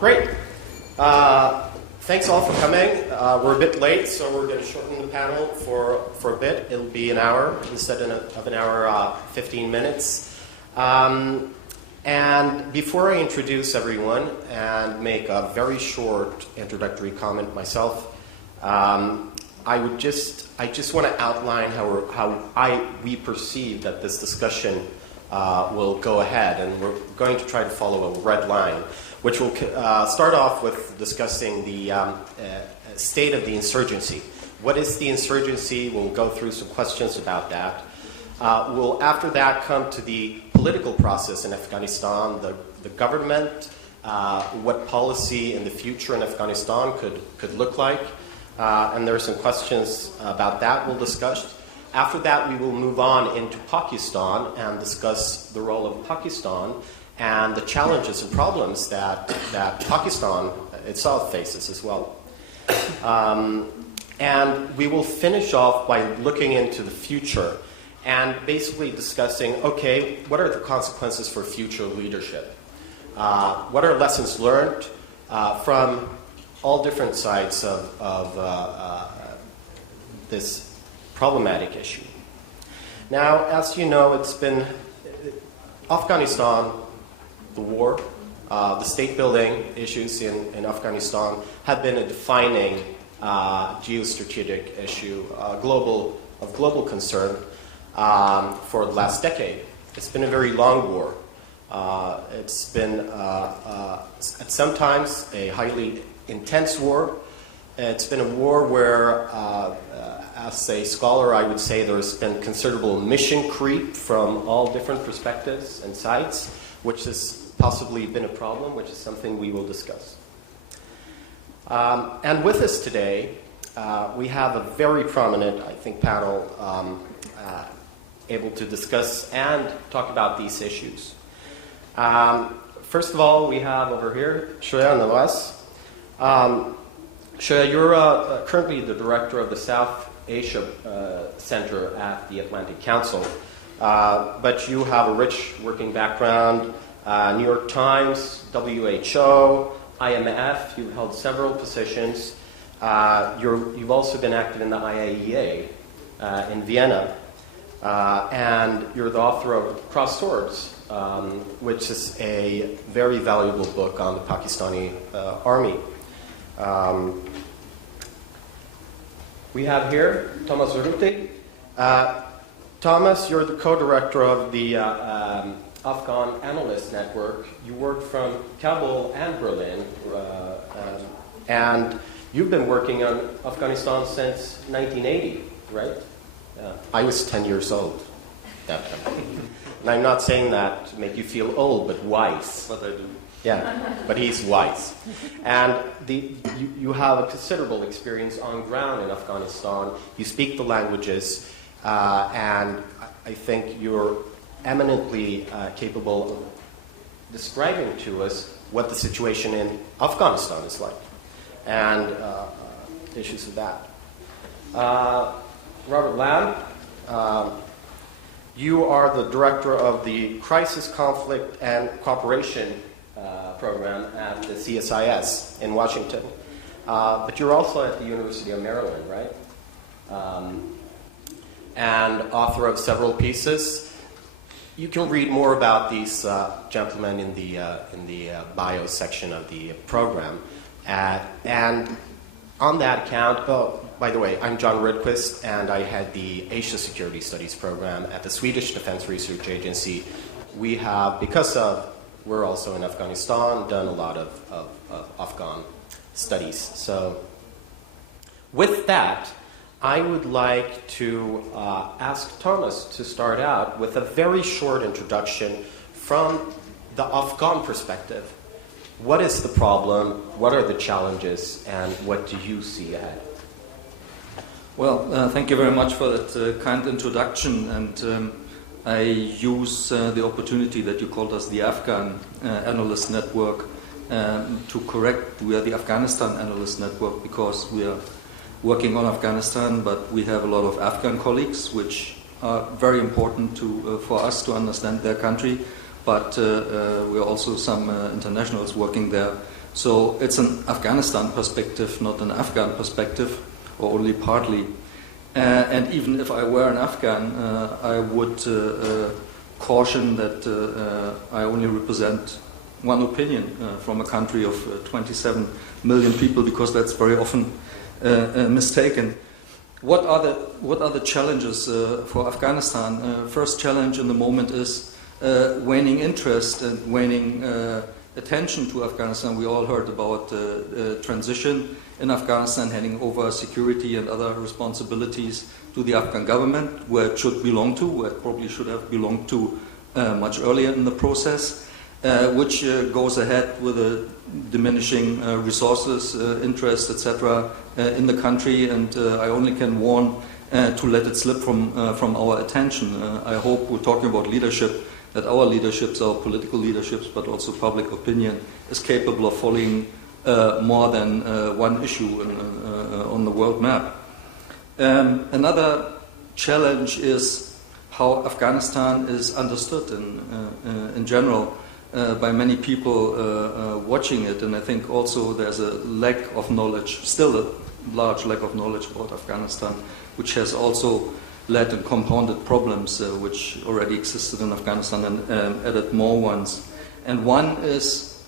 Great. Thanks all for coming. We're a bit late, so we're going to shorten the panel for a bit. It'll be an hour instead of an hour, 15 minutes. And before I introduce everyone and make a very short introductory comment myself, I just want to outline how we perceive that this discussion will go ahead, and we're going to try to follow a red line, which will start off with discussing the state of the insurgency. What is the insurgency? We'll go through some questions about that. We'll, after that, come to the political process in Afghanistan, the government, what policy in the future in Afghanistan could look like. And there are some questions about that we'll discuss. After that, we will move on into Pakistan and discuss the role of Pakistan and the challenges and problems that Pakistan itself faces as well. And we will finish off by looking into the future and basically discussing, okay, what are the consequences for future leadership? What are lessons learned from all different sides of this problematic issue? Now, as you know, it's been Afghanistan, the war, the state-building issues in Afghanistan have been a defining geostrategic issue, of global concern for the last decade. It's been a very long war. It's been, at sometimes, a highly intense war. It's been a war where, as a scholar, I would say there's been considerable mission creep from all different perspectives and sides, which has possibly been a problem, which is something we will discuss. And with us today, we have a very prominent, I think, panel able to discuss and talk about these issues. First of all, we have over here Shuja and Nawaz. Shuja, you're currently the director of the South Asia Center at the Atlantic Council, but you have a rich working background, New York Times, WHO, IMF. You've held several positions. You've also been active in the IAEA in Vienna, and you're the author of Cross Swords, which is a very valuable book on the Pakistani army. We have here Thomas Ruttig. Thomas, you're the co-director of the Afghan Analysts network. You work from Kabul and Berlin, and you've been working on Afghanistan since 1980, right? I was 10 years old that time. And I'm not saying that to make you feel old, but wise. But I do. Yeah, but he's wise. And you have a considerable experience on ground in Afghanistan. You speak the languages, and I think you're eminently capable of describing to us what the situation in Afghanistan is like, and issues of that. Robert Laden, you are the director of the Crisis, Conflict, and Cooperation program at the CSIS in Washington. But you're also at the University of Maryland, right? And author of several pieces. You can read more about these gentlemen in the bio section of the program. And on that account, by the way, I'm John Rydqvist, and I had the Asia Security Studies program at the Swedish Defense Research Agency. We have, we're also in Afghanistan, done a lot of Afghan studies. So with that, I would like to ask Thomas to start out with a very short introduction from the Afghan perspective. What is the problem? What are the challenges? And what do you see ahead? Well, thank you very much for that kind introduction. And I use the opportunity that you called us the Afghan Analyst Network to correct. We are the Afghanistan Analyst Network because we are working on Afghanistan, but we have a lot of Afghan colleagues, which are very important for us to understand their country. but we are also some internationals working there. So it's an Afghanistan perspective, not an Afghan perspective, or only partly. And even if I were an Afghan, I would caution that I only represent one opinion from a country of 27 million people, because that's very often mistaken. What are the challenges for Afghanistan? First challenge in the moment is waning interest and waning attention to Afghanistan. We all heard about transition in Afghanistan, handing over security and other responsibilities to the Afghan government, where it should belong to, where it probably should have belonged to much earlier in the process, which goes ahead with a diminishing resources, interest, etc. In the country, and I only can warn to let it slip from our attention. I hope we're talking about leadership, that our leaderships, our political leaderships, but also public opinion, is capable of following more than one issue on the world map. Another challenge is how Afghanistan is understood in general by many people watching it, and I think also there's a lack of knowledge, still a large lack of knowledge about Afghanistan, which has also led to compounded problems which already existed in Afghanistan and added more ones. And one is,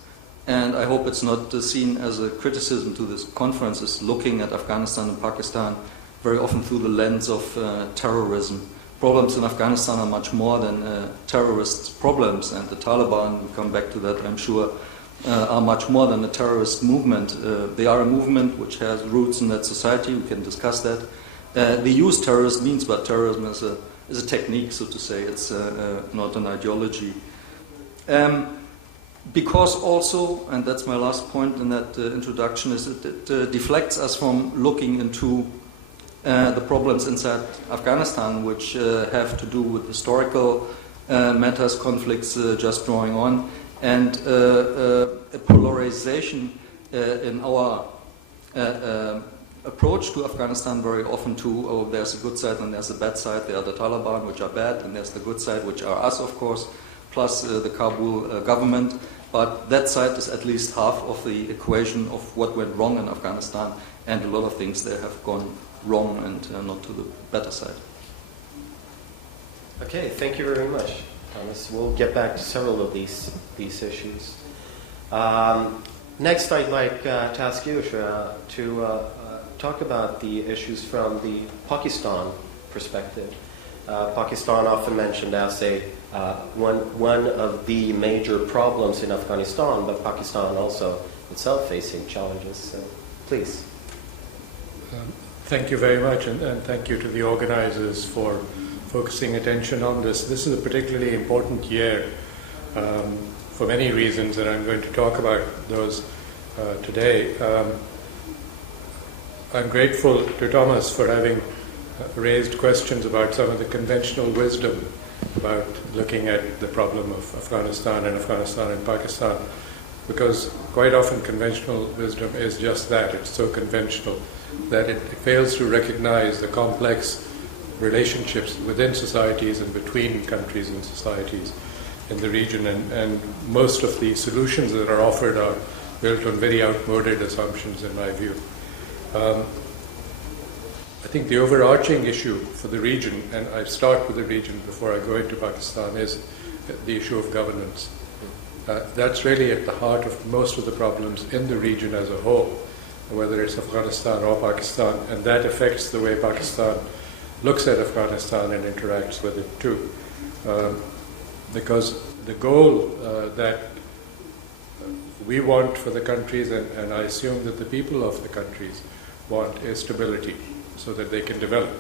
and I hope it's not seen as a criticism to this conference, is looking at Afghanistan and Pakistan very often through the lens of terrorism. Problems in Afghanistan are much more than terrorist problems, and the Taliban, we'll come back to that I'm sure, are much more than a terrorist movement. They are a movement which has roots in that society, we can discuss that. They use terrorist means, but terrorism is a technique, so to say. It's not an ideology. Because also, and that's my last point in that introduction, is that it deflects us from looking into the problems inside Afghanistan, which have to do with historical matters, conflicts just drawing on, and a polarization in our approach to Afghanistan very often to, oh, there's a good side and there's a bad side. There are the Taliban, which are bad, and there's the good side, which are us, of course, plus the Kabul government. But that side is at least half of the equation of what went wrong in Afghanistan, and a lot of things there have gone wrong and not to the better side. Okay, thank you very much, Thomas. We'll get back to several of these issues. Next, I'd like to ask you, Shuja, to talk about the issues from the Pakistan perspective. Pakistan often mentioned as one of the major problems in Afghanistan, but Pakistan also itself facing challenges. So, please. Thank you very much, and thank you to the organizers for focusing attention on this. This is a particularly important year for many reasons, and I'm going to talk about those today. I'm grateful to Thomas for having raised questions about some of the conventional wisdom about looking at the problem of Afghanistan and Pakistan, because quite often conventional wisdom is just that. It's so conventional that it fails to recognize the complex relationships within societies and between countries and societies in the region, and most of the solutions that are offered are built on very outmoded assumptions, in my view. I think the overarching issue for the region, and I start with the region before I go into Pakistan, is the issue of governance. That's really at the heart of most of the problems in the region as a whole, whether it's Afghanistan or Pakistan, and that affects the way Pakistan looks at Afghanistan and interacts with it too. Because the goal that we want for the countries, and I assume that the people of the countries want, is stability, so that they can develop.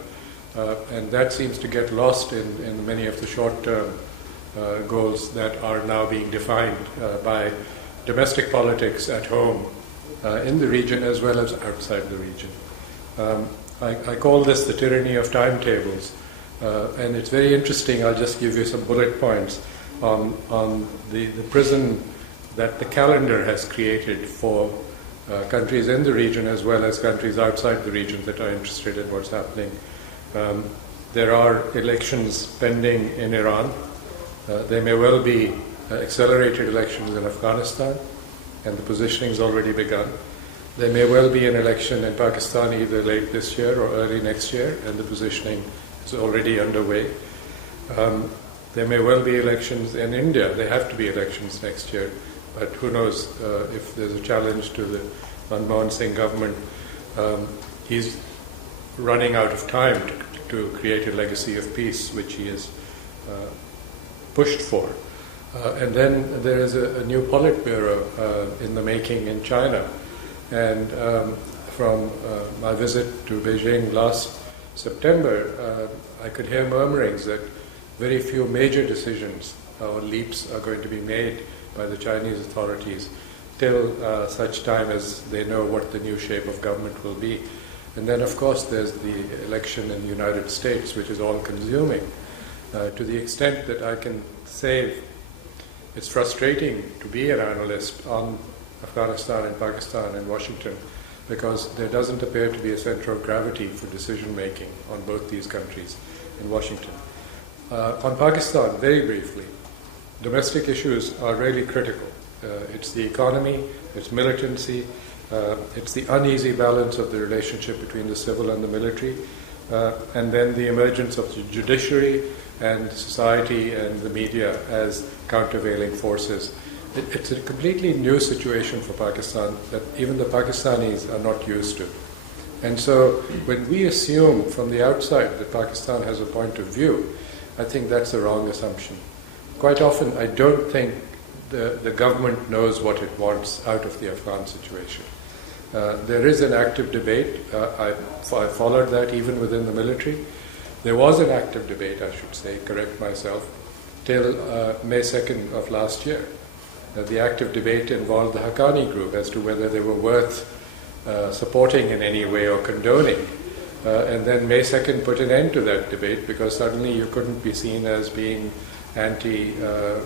And that seems to get lost in many of the short-term goals that are now being defined by domestic politics at home in the region as well as outside the region. I call this the tyranny of timetables, and it's very interesting. I'll just give you some bullet points on the prison that the calendar has created for countries in the region as well as countries outside the region that are interested in what's happening. There are elections pending in Iran. There may well be accelerated elections in Afghanistan, and the positioning has already begun. There may well be an election in Pakistan either late this year or early next year, and the positioning is already underway. There may well be elections in India. There have to be elections next year, but who knows if there's a challenge to the Manmohan Singh government. He's running out of time to create a legacy of peace, which he has pushed for. And then there is a new Politburo in the making in China. And from my visit to Beijing last September, I could hear murmurings that very few major decisions or leaps are going to be made by the Chinese authorities till such time as they know what the new shape of government will be. And then, of course, there's the election in the United States, which is all-consuming. To the extent that I can say it's frustrating to be an analyst on Afghanistan and Pakistan and Washington, because there doesn't appear to be a center of gravity for decision-making on both these countries in Washington. On Pakistan, very briefly, domestic issues are really critical. It's the economy, it's militancy, it's the uneasy balance of the relationship between the civil and the military, and then the emergence of the judiciary and society and the media as countervailing forces. It's a completely new situation for Pakistan that even the Pakistanis are not used to. And so when we assume from the outside that Pakistan has a point of view, I think that's a wrong assumption. Quite often I don't think the government knows what it wants out of the Afghan situation. There is an active debate. I followed that even within the military. There was an active debate, I should say, correct myself, till May 2nd of last year. The active debate involved the Haqqani group as to whether they were worth supporting in any way or condoning. And then May 2nd put an end to that debate because suddenly you couldn't be seen as being anti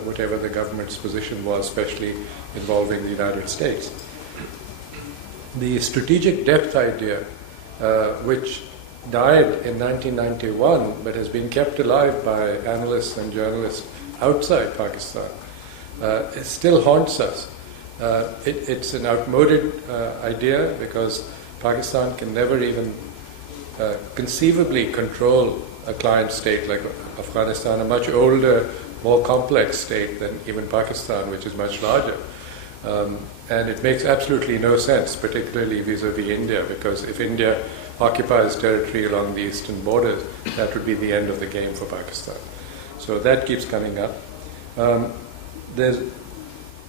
whatever the government's position was, especially involving the United States. The strategic depth idea, which died in 1991 but has been kept alive by analysts and journalists outside Pakistan, it still haunts us. It's an outmoded idea because Pakistan can never even conceivably control a client state like Afghanistan, a much older, more complex state than even Pakistan, which is much larger. And it makes absolutely no sense, particularly vis-a-vis India, because if India occupies territory along the eastern borders, that would be the end of the game for Pakistan. So that keeps coming up. There's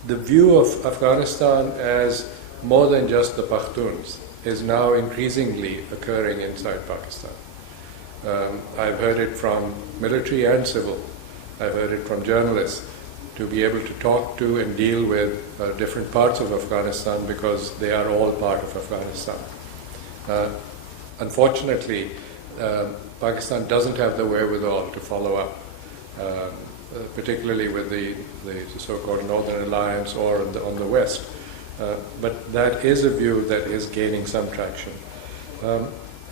the view of Afghanistan as more than just the Pakhtuns is now increasingly occurring inside Pakistan. I've heard it from military and civil. I've heard it from journalists to be able to talk to and deal with different parts of Afghanistan because they are all part of Afghanistan. Unfortunately, Pakistan doesn't have the wherewithal to follow up, particularly with the so-called Northern Alliance or on the West. But that is a view that is gaining some traction.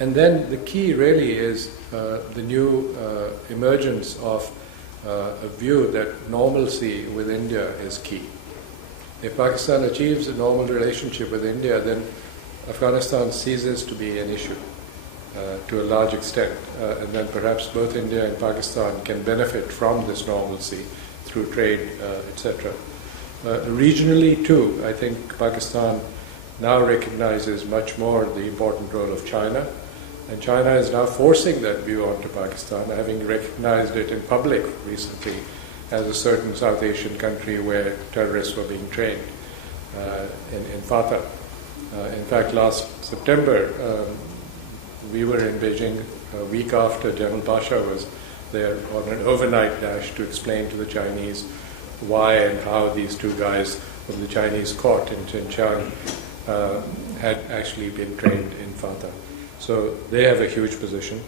And then the key really is the new emergence of a view that normalcy with India is key. If Pakistan achieves a normal relationship with India, then Afghanistan ceases to be an issue to a large extent. And then perhaps both India and Pakistan can benefit from this normalcy through trade, etc. Regionally too, I think Pakistan now recognizes much more the important role of China. And China is now forcing that view onto Pakistan, having recognized it in public recently as a certain South Asian country where terrorists were being trained in Fatah. In fact, last September, we were in Beijing a week after General Pasha was there on an overnight dash to explain to the Chinese why and how these two guys from the Chinese court in Xinjiang had actually been trained in Fatah. So they have a huge position.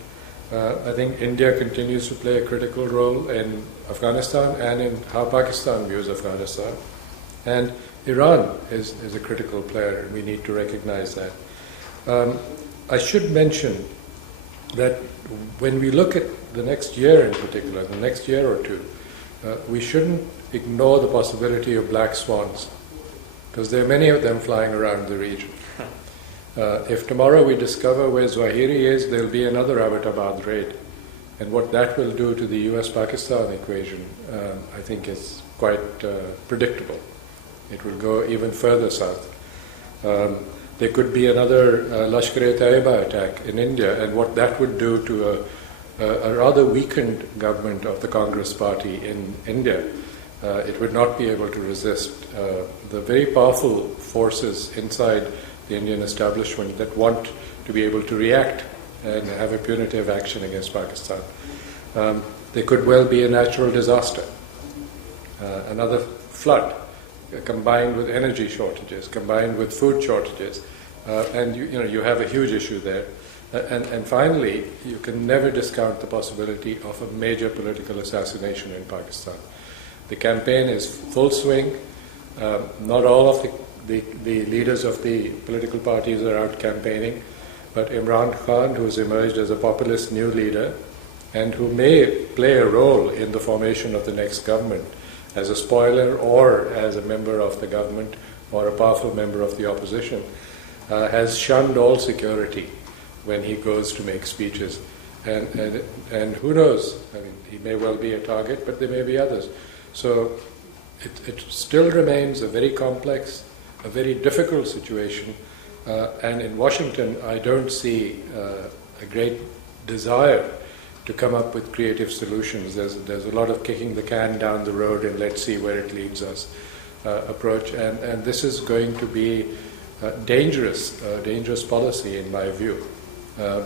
I think India continues to play a critical role in Afghanistan and in how Pakistan views Afghanistan. And Iran is a critical player, and we need to recognize that. I should mention that when we look at the next year in particular, the next year or two, we shouldn't ignore the possibility of black swans, because there are many of them flying around the region. If tomorrow we discover where Zawahiri is, there'll be another Abbottabad raid. And what that will do to the US-Pakistan equation, I think is quite predictable. It will go even further south. There could be another Lashkar-e-Taiba attack in India, and what that would do to a rather weakened government of the Congress Party in India. It would not be able to resist the very powerful forces inside the Indian establishment that want to be able to react and have a punitive action against Pakistan. There could well be a natural disaster, another flood, combined with energy shortages, combined with food shortages, and you have a huge issue there. And finally, you can never discount the possibility of a major political assassination in Pakistan. The campaign is full swing. Not all of the leaders of the political parties are out campaigning, but Imran Khan, who has emerged as a populist new leader and who may play a role in the formation of the next government as a spoiler or as a member of the government or a powerful member of the opposition, has shunned all security when he goes to make speeches. And who knows? I mean, he may well be a target, but there may be others. So it still remains a very complex, a very difficult situation. And in Washington, I don't see a great desire to come up with creative solutions. There's a lot of kicking the can down the road and let's see where it leads us approach. And this is going to be dangerous policy in my view,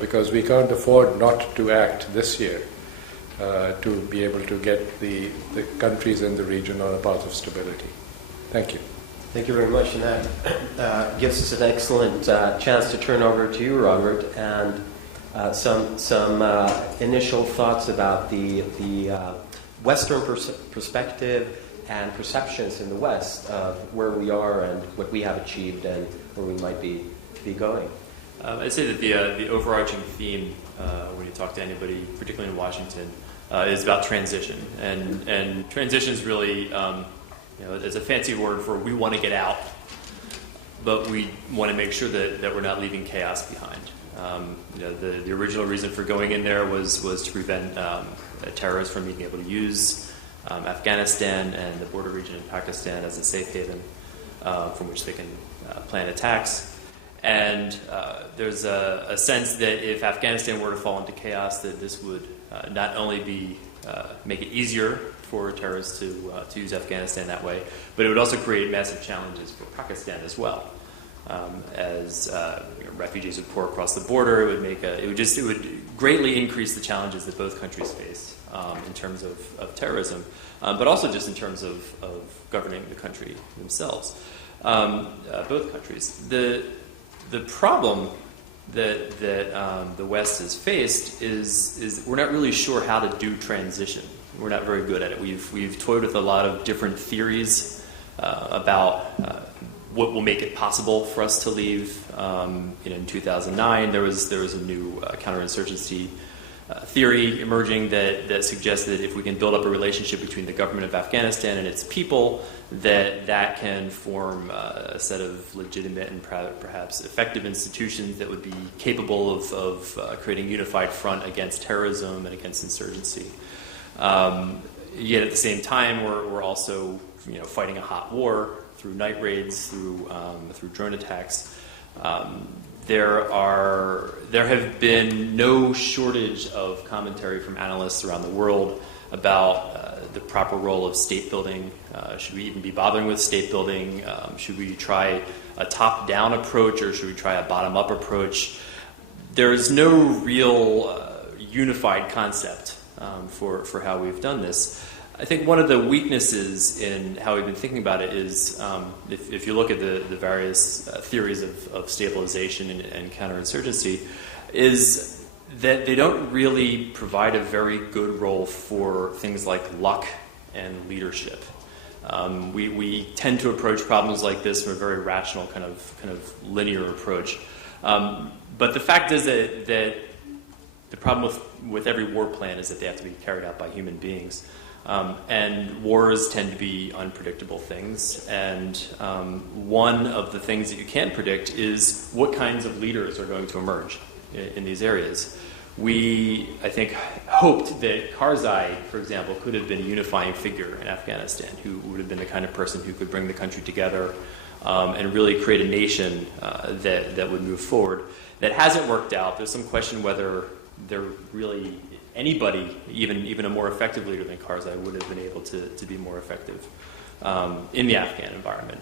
because we can't afford not to act this year to be able to get the countries in the region on a path of stability. Thank you. Thank you very much, and that gives us an excellent chance to turn over to you, Robert, and some initial thoughts about the Western perspective and perceptions in the West of where we are and what we have achieved and where we might be going. I'd say that the overarching theme when you talk to anybody, particularly in Washington, is about transition, and transition is really it's a fancy word for we want to get out, but we want to make sure that we're not leaving chaos behind. The original reason for going in there was to prevent terrorists from being able to use Afghanistan and the border region in Pakistan as a safe haven from which they can plan attacks. And there's a sense that if Afghanistan were to fall into chaos, that this would not only make it easier for terrorists to use Afghanistan that way, but it would also create massive challenges for Pakistan as well. As refugees would pour across the border, it would greatly increase the challenges that both countries face in terms of terrorism, but also just in terms of governing the country themselves. Both countries. The problem that the West has faced is we're not really sure how to do transition. We're not very good at it. We've toyed with a lot of different theories about what will make it possible for us to leave. In 2009, there was a new counterinsurgency theory emerging that suggests that if we can build up a relationship between the government of Afghanistan and its people, that can form a set of legitimate and perhaps effective institutions that would be capable of creating a unified front against terrorism and against insurgency. Yet at the same time, we're also fighting a hot war through night raids, through drone attacks. There have been no shortage of commentary from analysts around the world about the proper role of state building. Should we even be bothering with state building? Should we try a top-down approach or should we try a bottom-up approach? There is no real unified concept for how we've done this. I think one of the weaknesses in how we've been thinking about it is if you look at the various theories of stabilization and counterinsurgency, is that they don't really provide a very good role for things like luck and leadership. We tend to approach problems like this from a very rational kind of linear approach. But the fact is that the problem with every war plan is that they have to be carried out by human beings. And wars tend to be unpredictable things. And one of the things that you can predict is what kinds of leaders are going to emerge in these areas. We, I think, hoped that Karzai, for example, could have been a unifying figure in Afghanistan, who would have been the kind of person who could bring the country together and really create a nation that would move forward. That hasn't worked out. There's some question whether there really anybody, even a more effective leader than Karzai, would have been able to be more effective in the Afghan environment.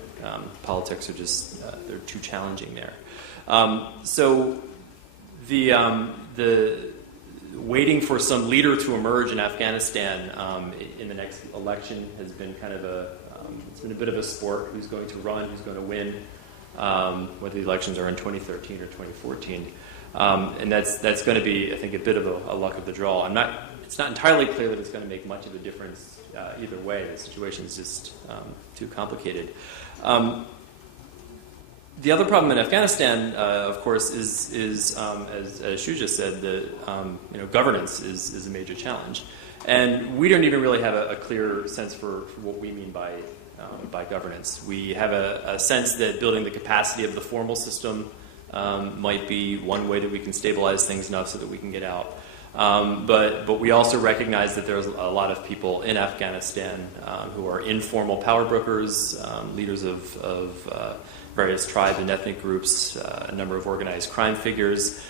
Politics are just they're too challenging there. So the waiting for some leader to emerge in Afghanistan in the next election has been kind of it's been a bit of a sport. Who's going to run? Who's going to win? Whether the elections are in 2013 or 2014. And that's going to be, I think, a bit of a luck of the draw. It's not entirely clear that it's going to make much of a difference either way. The situation is just too complicated. The other problem in Afghanistan, of course, is as Shuja said, that governance is a major challenge, and we don't even really have a clear sense for what we mean by governance. We have a sense that building the capacity of the formal system might be one way that we can stabilize things enough so that we can get out. But we also recognize that there's a lot of people in Afghanistan who are informal power brokers, leaders of various tribes and ethnic groups, a number of organized crime figures.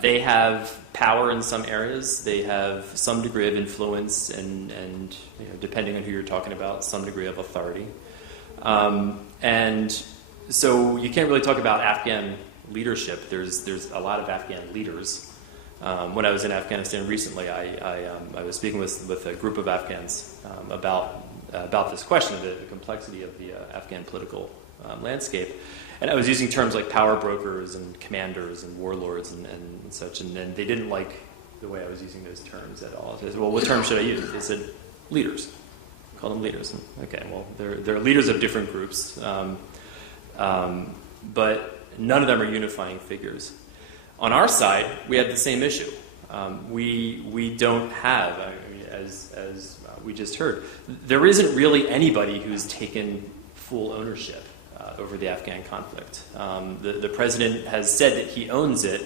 They have power in some areas. They have some degree of influence and depending on who you're talking about, some degree of authority. And so you can't really talk about Afghan leadership. There's a lot of Afghan leaders. When I was in Afghanistan recently, I was speaking with a group of Afghans about this question of the complexity of the Afghan political landscape. And I was using terms like power brokers and commanders and warlords and such, and they didn't like the way I was using those terms at all. I said, well, what term should I use? They said, leaders. Call them leaders. Okay, well, they're leaders of different groups, but none of them are unifying figures. On our side, we have the same issue. We don't have, as we just heard, there isn't really anybody who's taken full ownership over the Afghan conflict. The president has said that he owns it.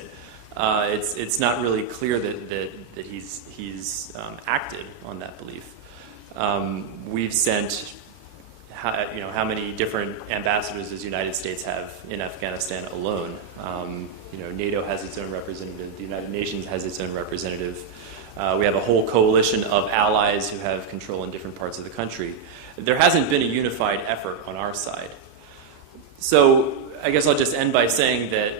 It's not really clear that he's acted on that belief. We've sent how many different ambassadors does the United States have in Afghanistan alone? NATO has its own representative. The United Nations has its own representative. We have a whole coalition of allies who have control in different parts of the country. There hasn't been a unified effort on our side. So I guess I'll just end by saying that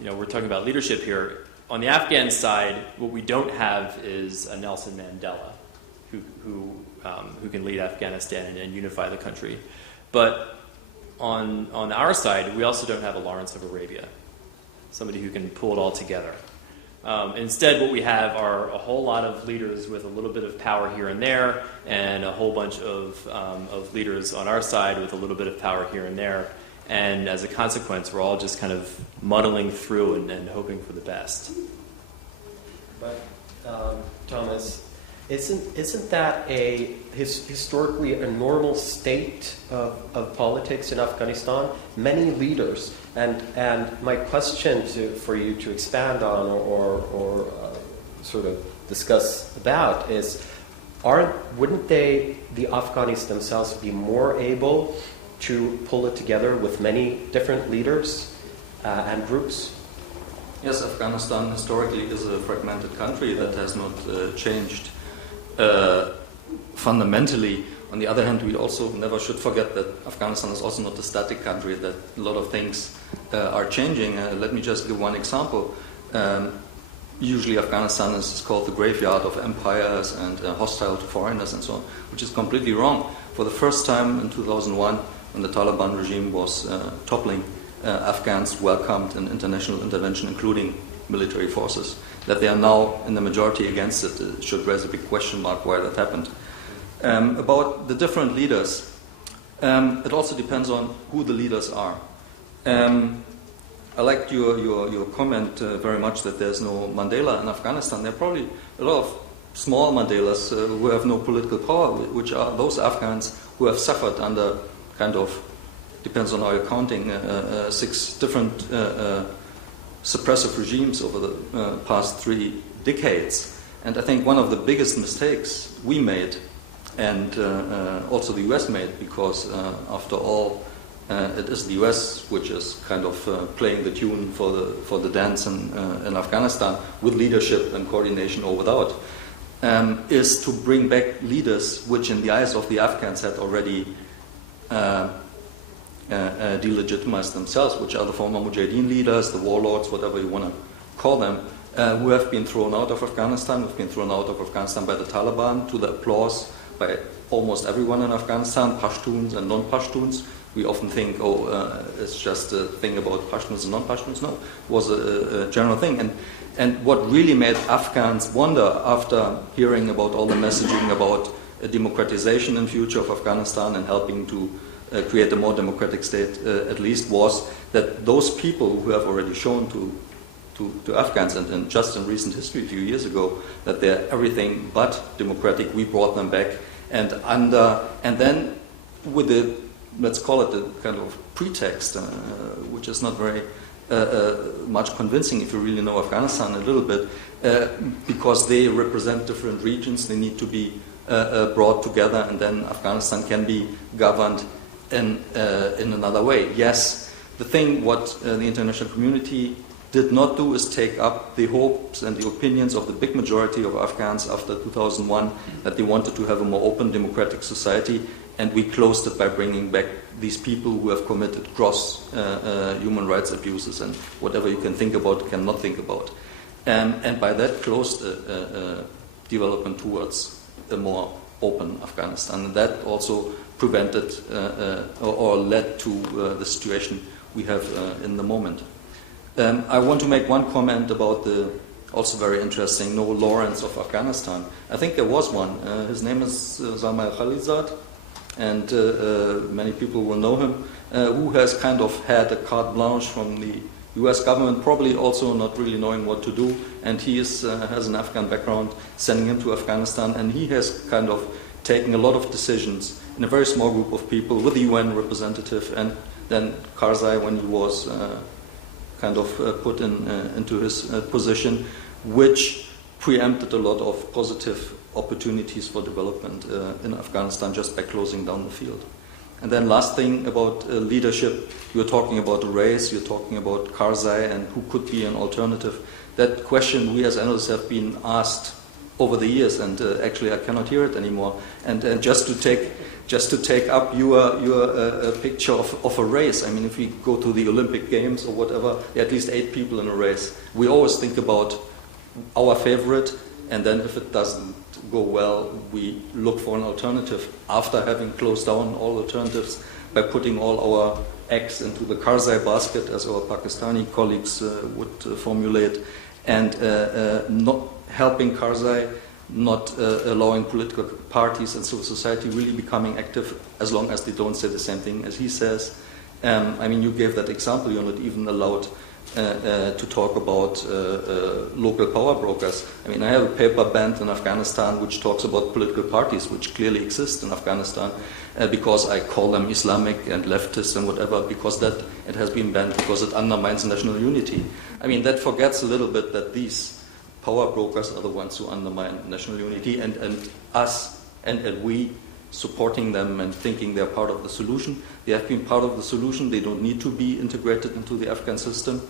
we're talking about leadership here. On the Afghan side, what we don't have is a Nelson Mandela who can lead Afghanistan and unify the country. But on our side, we also don't have a Lawrence of Arabia, somebody who can pull it all together. Instead, what we have are a whole lot of leaders with a little bit of power here and there, and a whole bunch of leaders on our side with a little bit of power here and there. And as a consequence, we're all just kind of muddling through and hoping for the best. But Thomas, isn't that historically a normal state of politics in Afghanistan? Many leaders, and my question for you to expand on or sort of discuss about is, wouldn't the Afghanis themselves be more able to pull it together with many different leaders and groups? Yes, Afghanistan historically is a fragmented country that has not changed fundamentally. On the other hand, we also never should forget that Afghanistan is also not a static country, that a lot of things are changing. Let me just give one example. Usually Afghanistan is called the graveyard of empires and hostile to foreigners and so on, which is completely wrong. For the first time in 2001, when the Taliban regime was toppling, Afghans welcomed an international intervention, including military forces. That they are now in the majority against it should raise a big question mark why that happened. About the different leaders, it also depends on who the leaders are. I liked your comment very much that there's no Mandela in Afghanistan. There are probably a lot of small Mandelas who have no political power, which are those Afghans who have suffered under kind of, depends on how you're counting, 6 different suppressive regimes over the past 3 decades. And I think one of the biggest mistakes we made, and also the US made, because after all, it is the US which is kind of playing the tune for the dance in Afghanistan, with leadership and coordination or without, is to bring back leaders which in the eyes of the Afghans had already delegitimized themselves, which are the former Mujahideen leaders, the warlords, whatever you want to call them, who have been thrown out of Afghanistan, who have been thrown out of Afghanistan by the Taliban, to the applause by almost everyone in Afghanistan, Pashtuns and non-Pashtuns. We often think, it's just a thing about Pashtuns and non-Pashtuns. No, it was a general thing. And what really made Afghans wonder after hearing about all the messaging about a democratization in future of Afghanistan and helping to create a more democratic state at least, was that those people who have already shown to Afghans, and just in recent history a few years ago, that they're everything but democratic, we brought them back. And then with the, let's call it the kind of pretext, which is not very much convincing if you really know Afghanistan a little bit, because they represent different regions, they need to be brought together, and then Afghanistan can be governed in another way. Yes, the thing what the international community did not do is take up the hopes and the opinions of the big majority of Afghans after 2001, that they wanted to have a more open democratic society, and we closed it by bringing back these people who have committed gross human rights abuses and whatever you can think about, cannot think about. And by that closed development towards a more open Afghanistan. And that also prevented or led to the situation we have in the moment. I want to make one comment about the also very interesting Noel Lawrence of Afghanistan. I think there was one. His name is Zamal Khalilzad, and many people will know him, who has kind of had a carte blanche from the US government, probably also not really knowing what to do, and he has an Afghan background, sending him to Afghanistan, and he has kind of taken a lot of decisions in a very small group of people with the UN representative, and then Karzai, when he was kind of put into his position, which preempted a lot of positive opportunities for development in Afghanistan just by closing down the field. And then last thing about leadership, you're talking about a race, you're talking about Karzai and who could be an alternative. That question we as analysts have been asked over the years, and actually I cannot hear it anymore. And just to take up your picture of a race, I mean, if we go to the Olympic Games or whatever, there are at least 8 people in a race. We always think about our favorite, and then if it doesn't go well, we look for an alternative after having closed down all alternatives by putting all our eggs into the Karzai basket, as our Pakistani colleagues would formulate, and not helping Karzai, not allowing political parties and civil society really becoming active as long as they don't say the same thing as he says. I mean, you gave that example, you're not even allowed to talk about local power brokers. I mean, I have a paper banned in Afghanistan which talks about political parties which clearly exist in Afghanistan because I call them Islamic and leftist and whatever, because that it has been banned because it undermines national unity. I mean, that forgets a little bit that these power brokers are the ones who undermine national unity, and us and we supporting them and thinking they're part of the solution. They have been part of the solution. They don't need to be integrated into the Afghan system.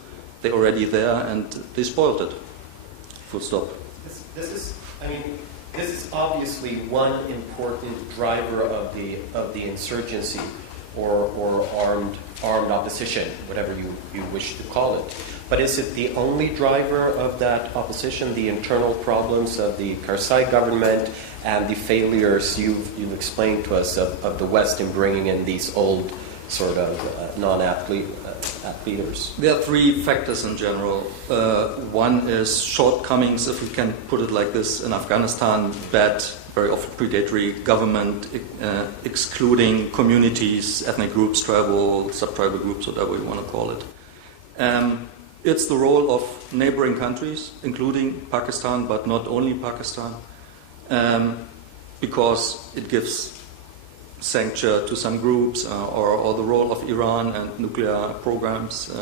They're already there, and they spoiled it. Full stop. This is obviously one important driver of the insurgency or armed opposition, whatever you wish to call it. But is it the only driver of that opposition, the internal problems of the Karzai government and the failures you've explained to us of the West in bringing in these old sort of non-athlete leaders? There are 3 factors in general. One is shortcomings, if we can put it like this, in Afghanistan, bad, very often predatory government, excluding communities, ethnic groups, tribal, sub-tribal groups, whatever you want to call it. It's the role of neighboring countries, including Pakistan, but not only Pakistan, because it gives sancture to some groups, or the role of Iran and nuclear programs,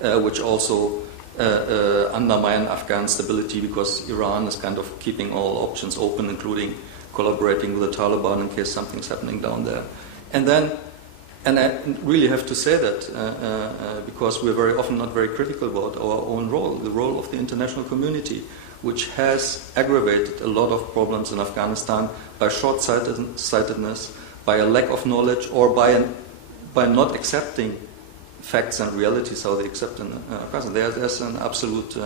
which also undermine Afghan stability, because Iran is kind of keeping all options open, including collaborating with the Taliban in case something's happening down there. And I really have to say that because we're very often not very critical about our own role, the role of the international community, which has aggravated a lot of problems in Afghanistan by short-sightedness, by a lack of knowledge, or by not accepting facts and realities how they accept in Afghanistan. There's an absolute,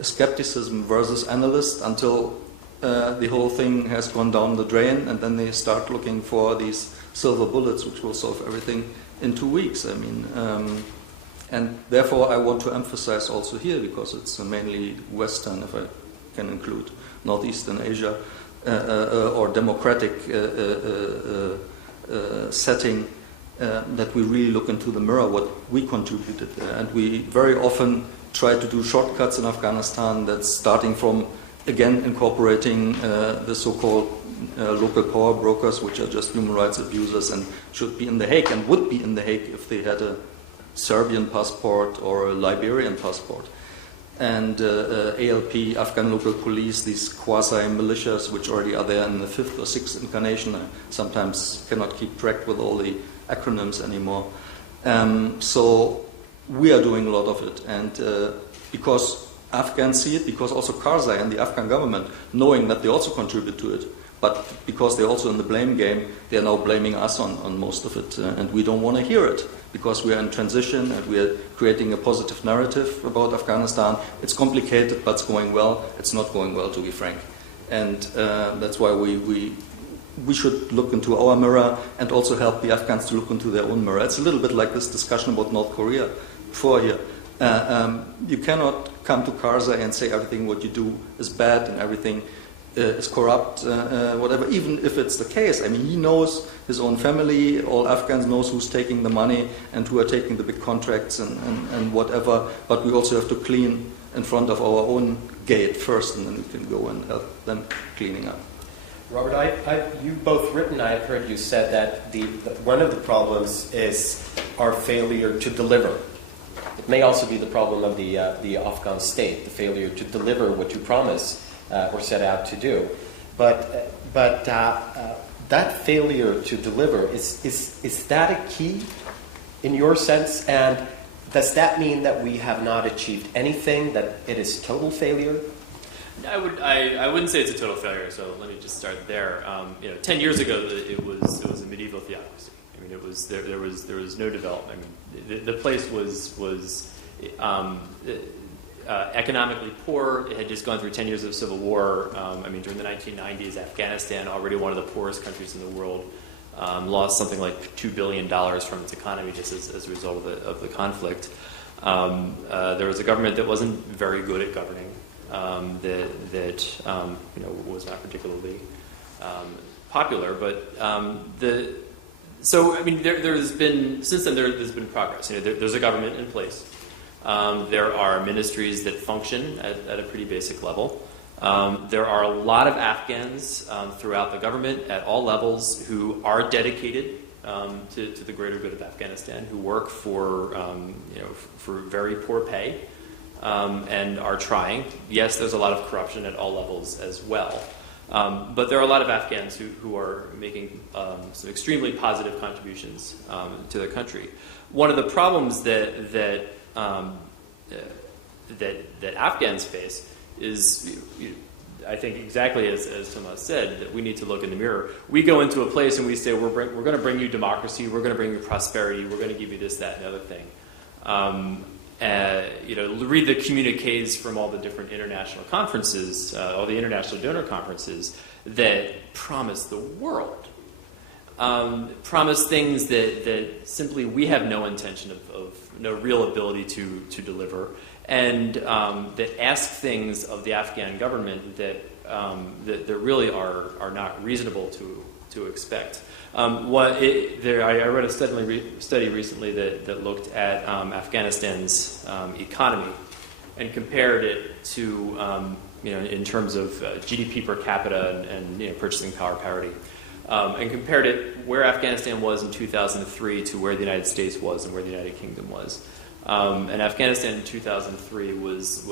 skepticism versus analysts until the whole thing has gone down the drain, and then they start looking for these silver bullets which will solve everything in 2 weeks. I mean, and therefore I want to emphasize also here, because it's mainly Western, if I can include Northeastern Asia, or democratic setting, that we really look into the mirror what we contributed there. And we very often try to do shortcuts in Afghanistan that's starting from, again, incorporating the so-called local power brokers, which are just human rights abusers and should be in The Hague, and would be in The Hague if they had a Serbian passport or a Liberian passport. And ALP, Afghan local police, these quasi-militias which already are there in the 5th or 6th incarnation. I sometimes cannot keep track with all the acronyms anymore. So we are doing a lot of it. And because Afghans see it, because also Karzai and the Afghan government, knowing that they also contribute to it, but because they're also in the blame game, they're now blaming us on most of it. And we don't want to hear it, because we are in transition and we are creating a positive narrative about Afghanistan. It's complicated, but it's going well. It's not going well, to be frank. And that's why we should look into our mirror and also help the Afghans to look into their own mirror. It's a little bit like this discussion about North Korea before here. You cannot come to Karzai and say everything what you do is bad and everything is corrupt, whatever, even if it's the case. I mean, he knows his own family, all Afghans knows who's taking the money and who are taking the big contracts and whatever, but we also have to clean in front of our own gate first, and then we can go and help them cleaning up. Robert, you've both written, I've heard you said that one of the problems is our failure to deliver. It may also be the problem of the Afghan state, the failure to deliver what you promise or set out to do. But that failure to deliver, is that a key in your sense? And does that mean that we have not achieved anything, that it is total failure? I wouldn't say it's a total failure. So let me just start there. 10 years ago, it was a medieval theocracy. I mean, there was no development. I mean, the place was economically poor. It had just gone through 10 years of civil war. During the 1990s, Afghanistan, already one of the poorest countries in the world, lost something like $2 billion from its economy just as a result of the conflict. There was a government that wasn't very good at governing, that was not particularly popular. But there's been, since then there's been progress. There's a government in place. There are ministries that function at a pretty basic level. There are a lot of Afghans throughout the government at all levels who are dedicated to the greater good of Afghanistan, who work for very poor pay and are trying. Yes, there's a lot of corruption at all levels as well. But there are a lot of Afghans who are making some extremely positive contributions to their country. One of the problems that Afghans face is, I think exactly as Tomas said, that we need to look in the mirror. We go into a place and we say, we're going to bring you democracy, we're going to bring you prosperity, we're going to give you this, that, and the other thing. Read the communiques from all the different international conferences, all the international donor conferences that promise the world. Promise things that simply we have no intention of no real ability to deliver, and that ask things of the Afghan government that really are not reasonable to expect. I read a study recently that looked at Afghanistan's economy and compared it to in terms of GDP per capita and purchasing power parity, and compared it where Afghanistan was in 2003 to where the United States was and where the United Kingdom was. And Afghanistan in 2003 was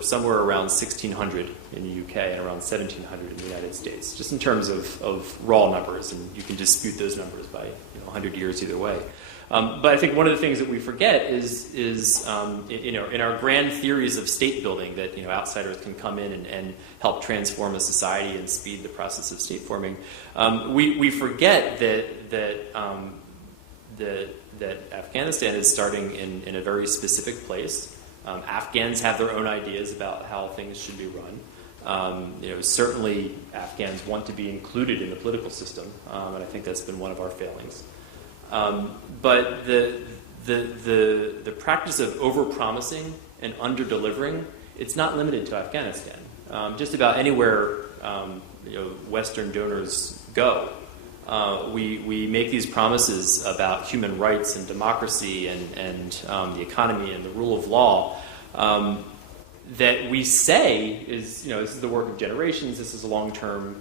somewhere around 1,600 in the UK and around 1,700 in the United States, just in terms of raw numbers, and you can dispute those numbers by 100 years either way. But I think one of the things that we forget is in our grand theories of state building that outsiders can come in and help transform a society and speed the process of state forming. We forget that Afghanistan is starting in a very specific place. Afghans have their own ideas about how things should be run. Certainly Afghans want to be included in the political system, and I think that's been one of our failings. But the practice of over-promising and under-delivering, it's not limited to Afghanistan. Just about anywhere Western donors go, we make these promises about human rights and democracy and the economy and the rule of law that we say is this is the work of generations, this is a long-term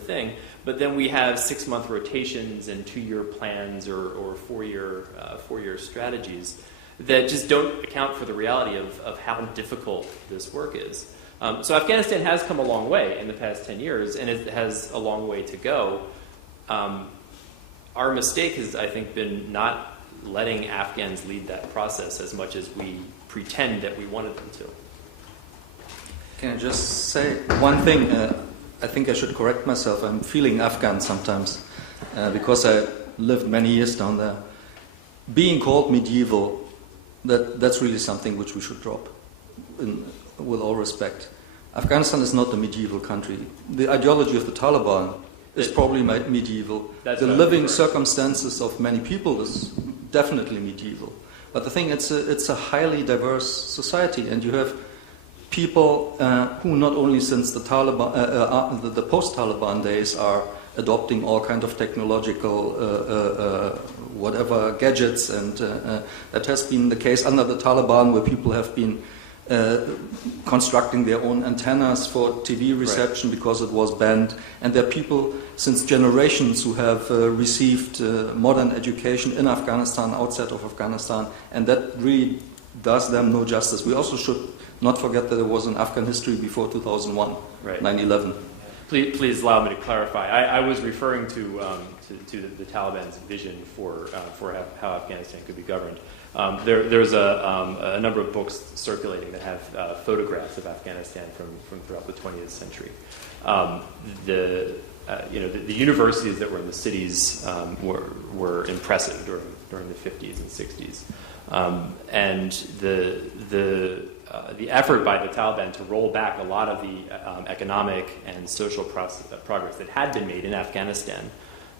thing, but then we have 6-month rotations and 2-year plans or 4-year strategies that just don't account for the reality of how difficult this work is. So Afghanistan has come a long way in the past 10 years, and it has a long way to go. Our mistake has, I think, been not letting Afghans lead that process as much as we pretend that we wanted them to. Can I just say one thing? I think I should correct myself. I'm feeling Afghan sometimes because I lived many years down there. Being called medieval, that's really something which we should drop, with all respect. Afghanistan is not a medieval country. The ideology of the Taliban is probably medieval. The living circumstances of many people is definitely medieval. But the thing, it's a highly diverse society, and you have people who not only since the Taliban, the post-Taliban days are adopting all kind of technological whatever gadgets, and that has been the case under the Taliban, where people have been constructing their own antennas for TV reception because it was banned. And there are people since generations who have received modern education in Afghanistan, outside of Afghanistan, and that really does them no justice. We also should not forget that there was an Afghan history before 2001, 9/11. Please allow me to clarify. I was referring to the Taliban's vision for how Afghanistan could be governed. There's a number of books circulating that have photographs of Afghanistan from throughout the 20th century. The universities that were in the cities were impressive during the 50s and 60s, and the effort by the Taliban to roll back a lot of the economic and social progress that had been made in Afghanistan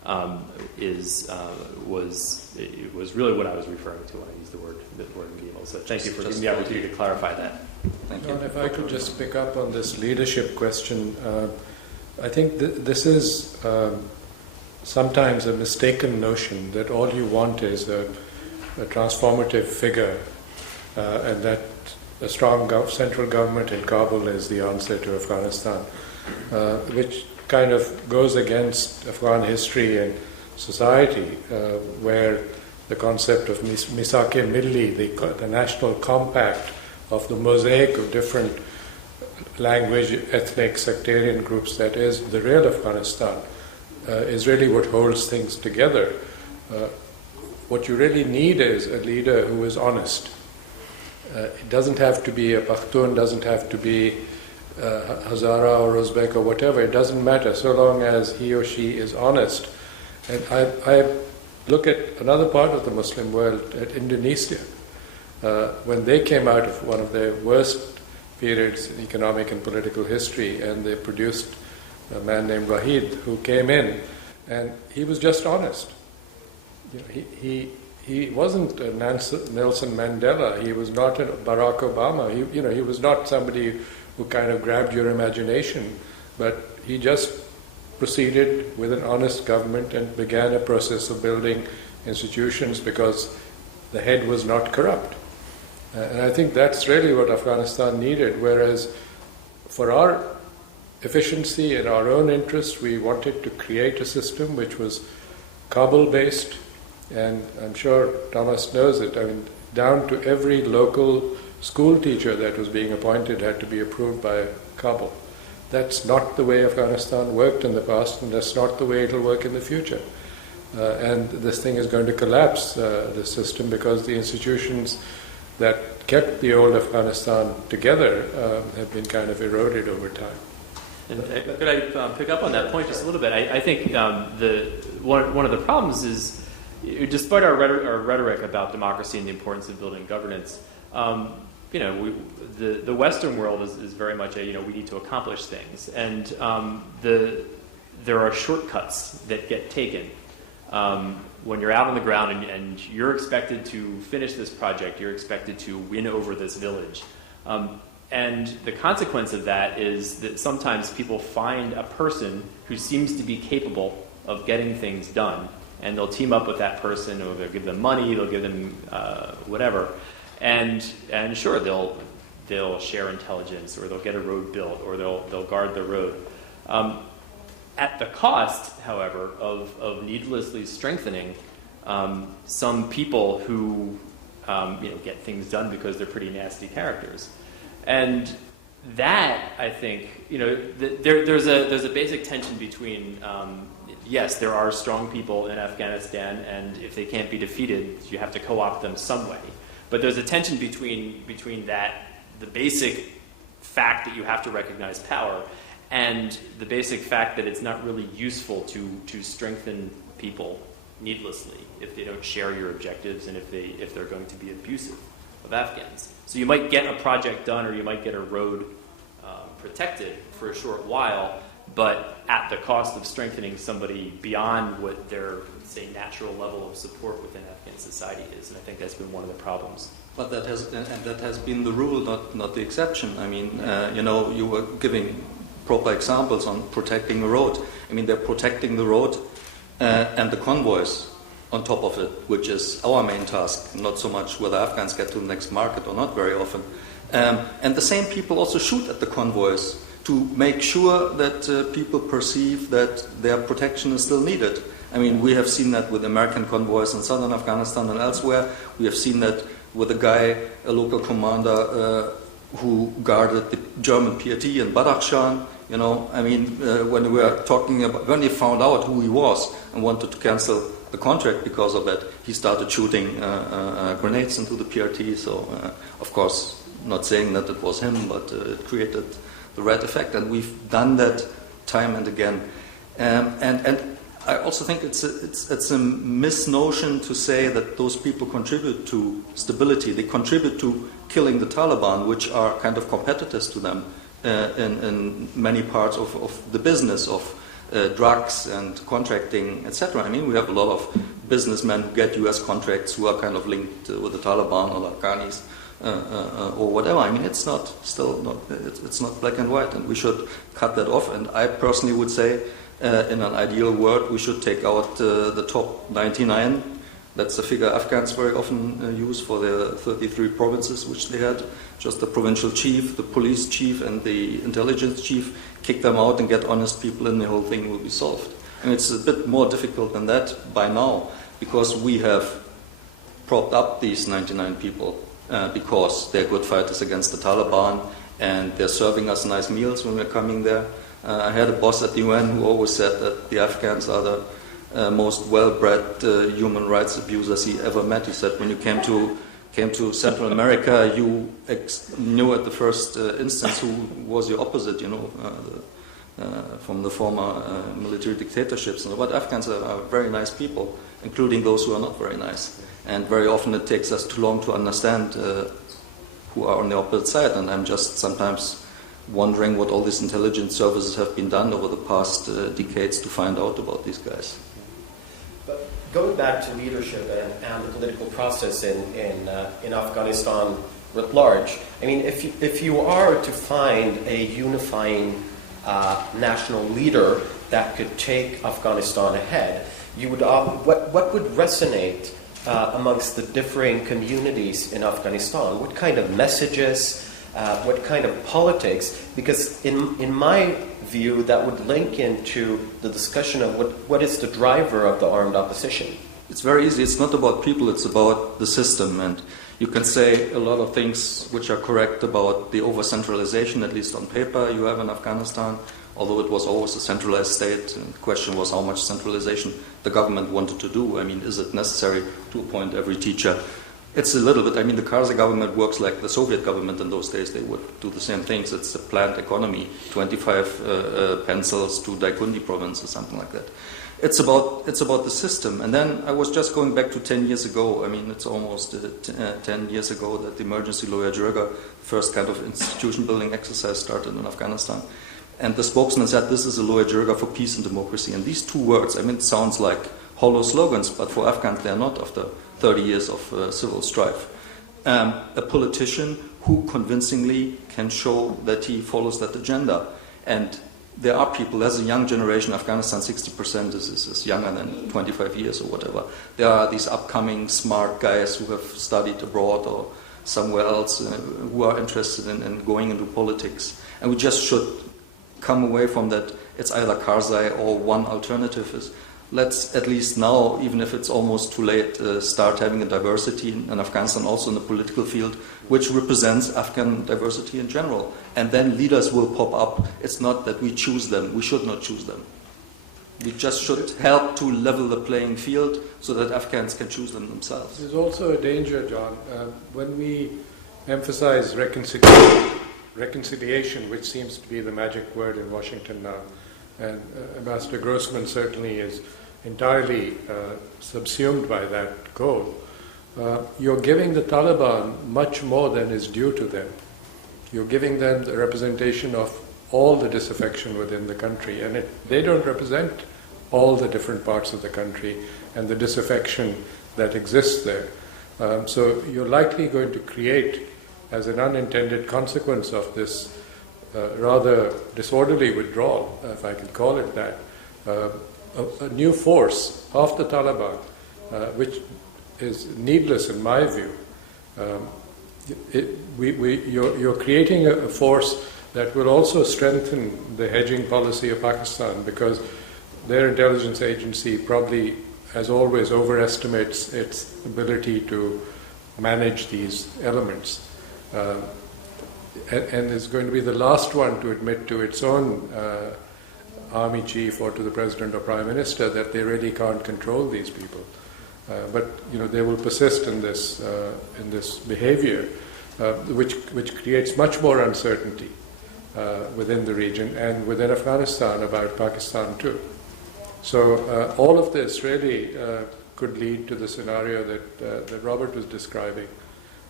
was really what I was referring to when I used the word medieval. So thank you for giving me the opportunity to clarify that. Thank you. John, if I could just pick up on this leadership question, I think this is sometimes a mistaken notion that all you want is a transformative figure, and that a strong central government in Kabul is the answer to Afghanistan, which kind of goes against Afghan history and society, where the concept of Misake Milli, the national compact of the mosaic of different language, ethnic, sectarian groups that is the real Afghanistan, is really what holds things together. What you really need is a leader who is honest. It doesn't have to be a Pashtun, doesn't have to be Hazara or Uzbek or whatever. It doesn't matter so long as he or she is honest. And I look at another part of the Muslim world, at Indonesia, when they came out of one of their worst periods in economic and political history, and they produced a man named Wahid who came in, and he was just honest. He wasn't a Nelson Mandela. He was not a Barack Obama. He was not somebody who kind of grabbed your imagination, but he just proceeded with an honest government and began a process of building institutions because the head was not corrupt. And I think that's really what Afghanistan needed, whereas for our efficiency and our own interest, we wanted to create a system which was Kabul-based, and I'm sure Thomas knows it. I mean, down to every local school teacher that was being appointed had to be approved by Kabul. That's not the way Afghanistan worked in the past, and that's not the way it'll work in the future. And this thing is going to collapse, the system, because the institutions that kept the old Afghanistan together have been kind of eroded over time. And could I pick up on that point just a little bit? I think one of the problems is, despite our rhetoric about democracy and the importance of building governance, the Western world is very much we need to accomplish things, and there are shortcuts that get taken when you're out on the ground and you're expected to finish this project, you're expected to win over this village. And the consequence of that is that sometimes people find a person who seems to be capable of getting things done, and they'll team up with that person, or they'll give them money, they'll give them whatever, and sure, they'll share intelligence, or they'll get a road built, or they'll guard the road. At the cost, however, of needlessly strengthening some people who get things done because they're pretty nasty characters. And that, I think, there's a basic tension between, yes, there are strong people in Afghanistan, and if they can't be defeated, you have to co-opt them some way. But there's a tension between that, the basic fact that you have to recognize power, and the basic fact that it's not really useful to strengthen people needlessly if they don't share your objectives and if they're going to be abusive of Afghans. So you might get a project done, or you might get a road protected for a short while, but at the cost of strengthening somebody beyond what their, say, natural level of support within Afghan society is. And I think that's been one of the problems. But that has been the rule, not the exception. I mean, you were giving proper examples on protecting the road. I mean, they're protecting the road and the convoys on top of it, which is our main task, not so much whether Afghans get to the next market or not very often. And the same people also shoot at the convoys to make sure that people perceive that their protection is still needed. I mean, we have seen that with American convoys in southern Afghanistan and elsewhere. We have seen that with a local commander who guarded the German PRT in Badakhshan. When he found out who he was and wanted to cancel the contract because of it, he started shooting grenades into the PRT. So, of course, not saying that it was him, but it created the red effect, and we've done that time and again. And I also think it's a misnotion to say that those people contribute to stability. They contribute to killing the Taliban, which are kind of competitors to them in many parts of the business of drugs and contracting, etc. I mean, we have a lot of businessmen who get U.S. contracts who are kind of linked with the Taliban or Afghanis or whatever. I mean, it's not black and white, and we should cut that off. And I personally would say, in an ideal world, we should take out the top 99. That's the figure Afghans very often use for their 33 provinces, which they had. Just the provincial chief, the police chief, and the intelligence chief, kick them out and get honest people, and the whole thing will be solved. And it's a bit more difficult than that by now, because we have propped up these 99 people because they're good fighters against the Taliban, and they're serving us nice meals when we're coming there. I had a boss at the UN who always said that the Afghans are the most well-bred human rights abusers he ever met. He said when you came to Central America, you knew at the first instance who was your opposite, from the former military dictatorships. But Afghans are very nice people, including those who are not very nice. And very often it takes us too long to understand who are on the opposite side. And I'm just sometimes wondering what all these intelligence services have been done over the past decades to find out about these guys. But going back to leadership and the political process in Afghanistan writ large, I mean, if you are to find a unifying national leader that could take Afghanistan ahead, you would what would resonate amongst the differing communities in Afghanistan? What kind of messages what kind of politics, because in my view that would link into the discussion of what is the driver of the armed opposition. It's very easy. It's not about people, it's about the system. And you can say a lot of things which are correct about the over-centralization, at least on paper, you have in Afghanistan, although it was always a centralized state. And the question was how much centralization the government wanted to do. I mean, is it necessary to appoint every teacher? It's a little bit, I mean, the Karzai government works like the Soviet government in those days. They would do the same things. It's a planned economy, 25 pencils to Daikundi province or something like that. It's about the system. And then I was just going back to 10 years ago. I mean, it's almost 10 years ago that the emergency lawyer Jirga, first kind of institution building exercise started in Afghanistan. And the spokesman said, this is a lawyer Jirga for peace and democracy. And these two words, I mean, it sounds like hollow slogans, but for Afghans, they are not after 30 years of civil strife. A politician who convincingly can show that he follows that agenda. And there are people, there's a young generation, Afghanistan, 60% is younger than 25 years or whatever. There are these upcoming smart guys who have studied abroad or somewhere else who are interested in going into politics. And we just should come away from that. It's either Karzai or one alternative is, let's at least now, even if it's almost too late, start having a diversity in Afghanistan, also in the political field, which represents Afghan diversity in general. And then leaders will pop up. It's not that we choose them. We should not choose them. We just should help to level the playing field so that Afghans can choose them themselves. There's also a danger, John, when we emphasize reconciliation, which seems to be the magic word in Washington now, and Ambassador Grossman certainly is entirely subsumed by that goal. You're giving the Taliban much more than is due to them. You're giving them the representation of all the disaffection within the country, and they don't represent all the different parts of the country and the disaffection that exists there. So you're likely going to create, as an unintended consequence of this rather disorderly withdrawal, if I can call it that, a new force of the Taliban, which is needless in my view. You're creating a force that will also strengthen the hedging policy of Pakistan, because their intelligence agency probably, as always, overestimates its ability to manage these elements. And is going to be the last one to admit to its own army chief or to the president or prime minister that they really can't control these people. But they will persist in this behavior, which creates much more uncertainty within the region and within Afghanistan about Pakistan too. So all of this really could lead to the scenario that Robert was describing,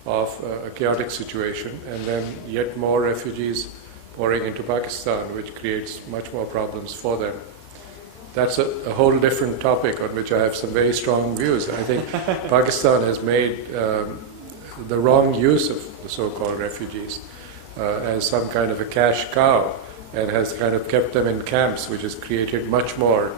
of a chaotic situation, and then yet more refugees pouring into Pakistan, which creates much more problems for them. That's a whole different topic on which I have some very strong views. I think Pakistan has made the wrong use of the so-called refugees as some kind of a cash cow, and has kind of kept them in camps, which has created much more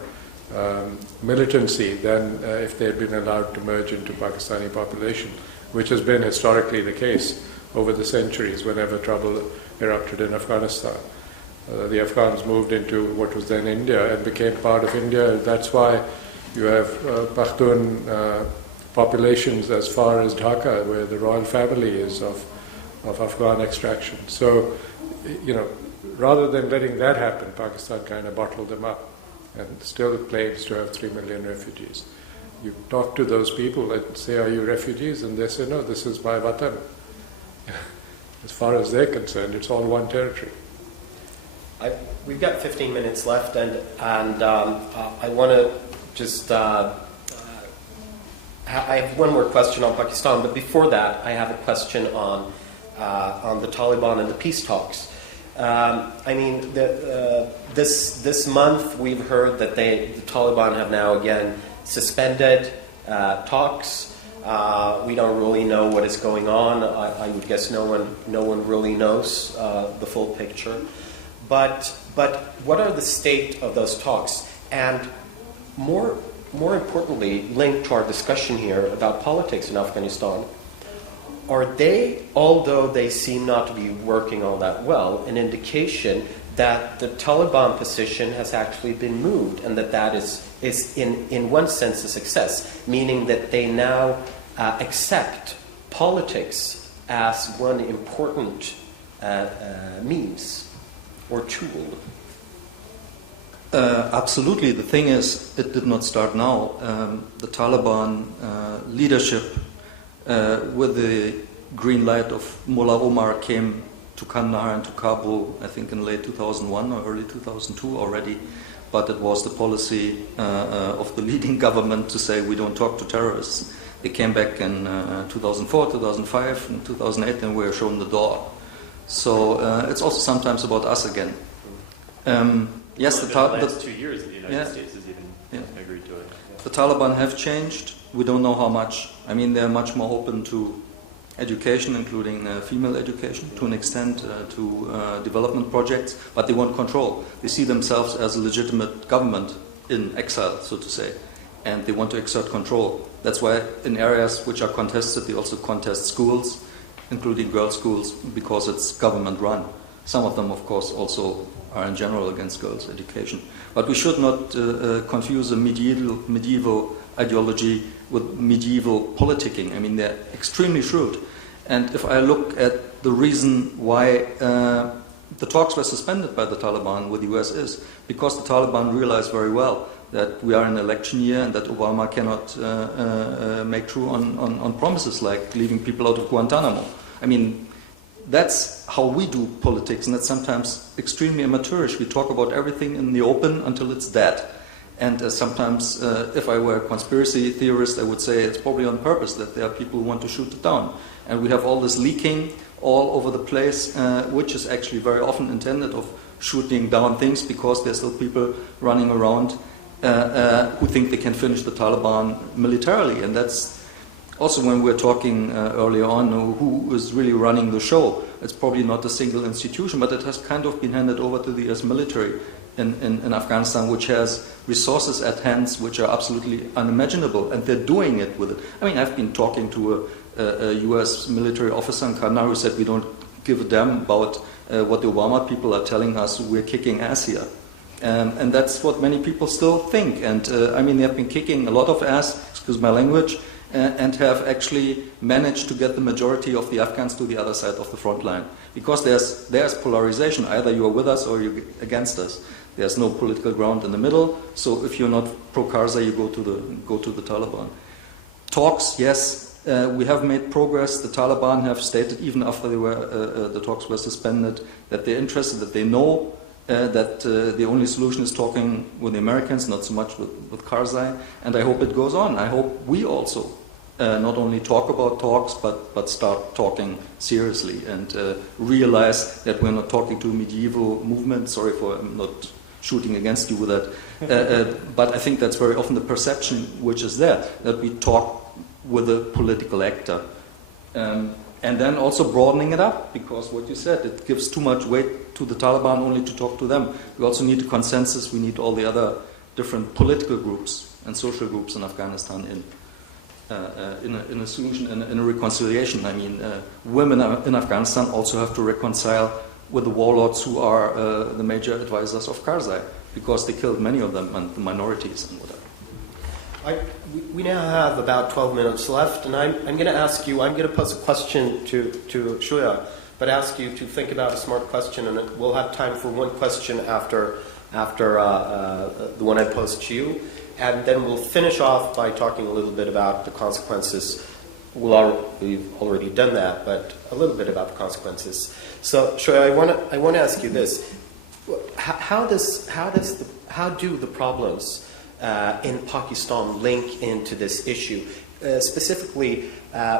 militancy than if they had been allowed to merge into Pakistani population, which has been historically the case over the centuries whenever trouble erupted in Afghanistan. The Afghans moved into what was then India and became part of India. That's why you have Pashtun populations as far as Dhaka, where the royal family is of Afghan extraction. So, rather than letting that happen, Pakistan kind of bottled them up and still claims to have 3 million refugees. You talk to those people and say, are you refugees? And they say, no, this is my watan. As far as they're concerned, it's all one territory. We've got 15 minutes left, and I want to just... I have one more question on Pakistan, but before that, I have a question on the Taliban and the peace talks. This month we've heard that the Taliban have now again suspended talks. We don't really know what is going on. I would guess no one really knows the full picture. But what are the state of those talks? And more importantly, linked to our discussion here about politics in Afghanistan, are they, although they seem not to be working all that well, an indication that the Taliban position has actually been moved, and that is in one sense a success, meaning that they now accept politics as one important means or tool? Absolutely. The thing is, it did not start now. The Taliban leadership, with the green light of Mullah Omar, came to Kandahar and to Kabul, I think in late 2001 or early 2002 already. But it was the policy of the leading government to say we don't talk to terrorists. They came back in 2004, 2005, and 2008, and we were shown the door. So it's also sometimes about us again. Yes, the last 2 years the United States has even agreed to it. The Taliban have changed. We don't know how much. I mean, they're much more open to education, including female education, to an extent, to development projects, but they want control. They see themselves as a legitimate government in exile, so to say, and they want to exert control. That's why in areas which are contested, they also contest schools, including girls' schools, because it's government-run. Some of them, of course, also are in general against girls' education. But we should not confuse a medieval ideology with medieval politicking. I mean, they're extremely shrewd. And if I look at the reason why the talks were suspended by the Taliban with the US is because the Taliban realized very well that we are in an election year and that Obama cannot make true on promises like leaving people out of Guantanamo. I mean, that's how we do politics, and that's sometimes extremely amateurish. We talk about everything in the open until it's dead. And sometimes, if I were a conspiracy theorist, I would say it's probably on purpose that there are people who want to shoot it down. And we have all this leaking all over the place, which is actually very often intended of shooting down things because there's still people running around who think they can finish the Taliban militarily. And that's also when we're talking earlier on who is really running the show. It's probably not a single institution, but it has kind of been handed over to the US military in Afghanistan, which has resources at hand which are absolutely unimaginable, and they're doing it with it. I mean, I've been talking to a US military officer in Kandahar who said we don't give a damn about what the Obama people are telling us, we're kicking ass here. And that's what many people still think. And I mean, they have been kicking a lot of ass, excuse my language, and have actually managed to get the majority of the Afghans to the other side of the front line. Because there's polarization. Either you are with us or you're against us. There's no political ground in the middle. So if you're not pro-Karzai, you go to the Taliban. Talks, yes, we have made progress. The Taliban have stated, even after the talks were suspended, that they're interested, that they know that the only solution is talking with the Americans, not so much with Karzai, and I hope it goes on. I hope we also not only talk about talks, but start talking seriously and realize that we're not talking to a medieval movement. Sorry for not shooting against you with that, but I think that's very often the perception which is there, that we talk with a political actor. And then also broadening it up, because what you said, it gives too much weight to the Taliban only to talk to them. We also need a consensus. We need all the other different political groups and social groups in Afghanistan in a solution, in a reconciliation. I mean, women in Afghanistan also have to reconcile with the warlords who are the major advisors of Karzai, because they killed many of them, and the minorities and whatever. We now have about 12 minutes left, and I'm going to ask you, I'm going to pose a question to Shuja, but ask you to think about a smart question, and we'll have time for one question after the one I posed to you, and then we'll finish off by talking a little bit about the consequences. We've already done that, but a little bit about the consequences. So, Shuja, I want to ask you this: how do the problems in Pakistan link into this issue? Specifically,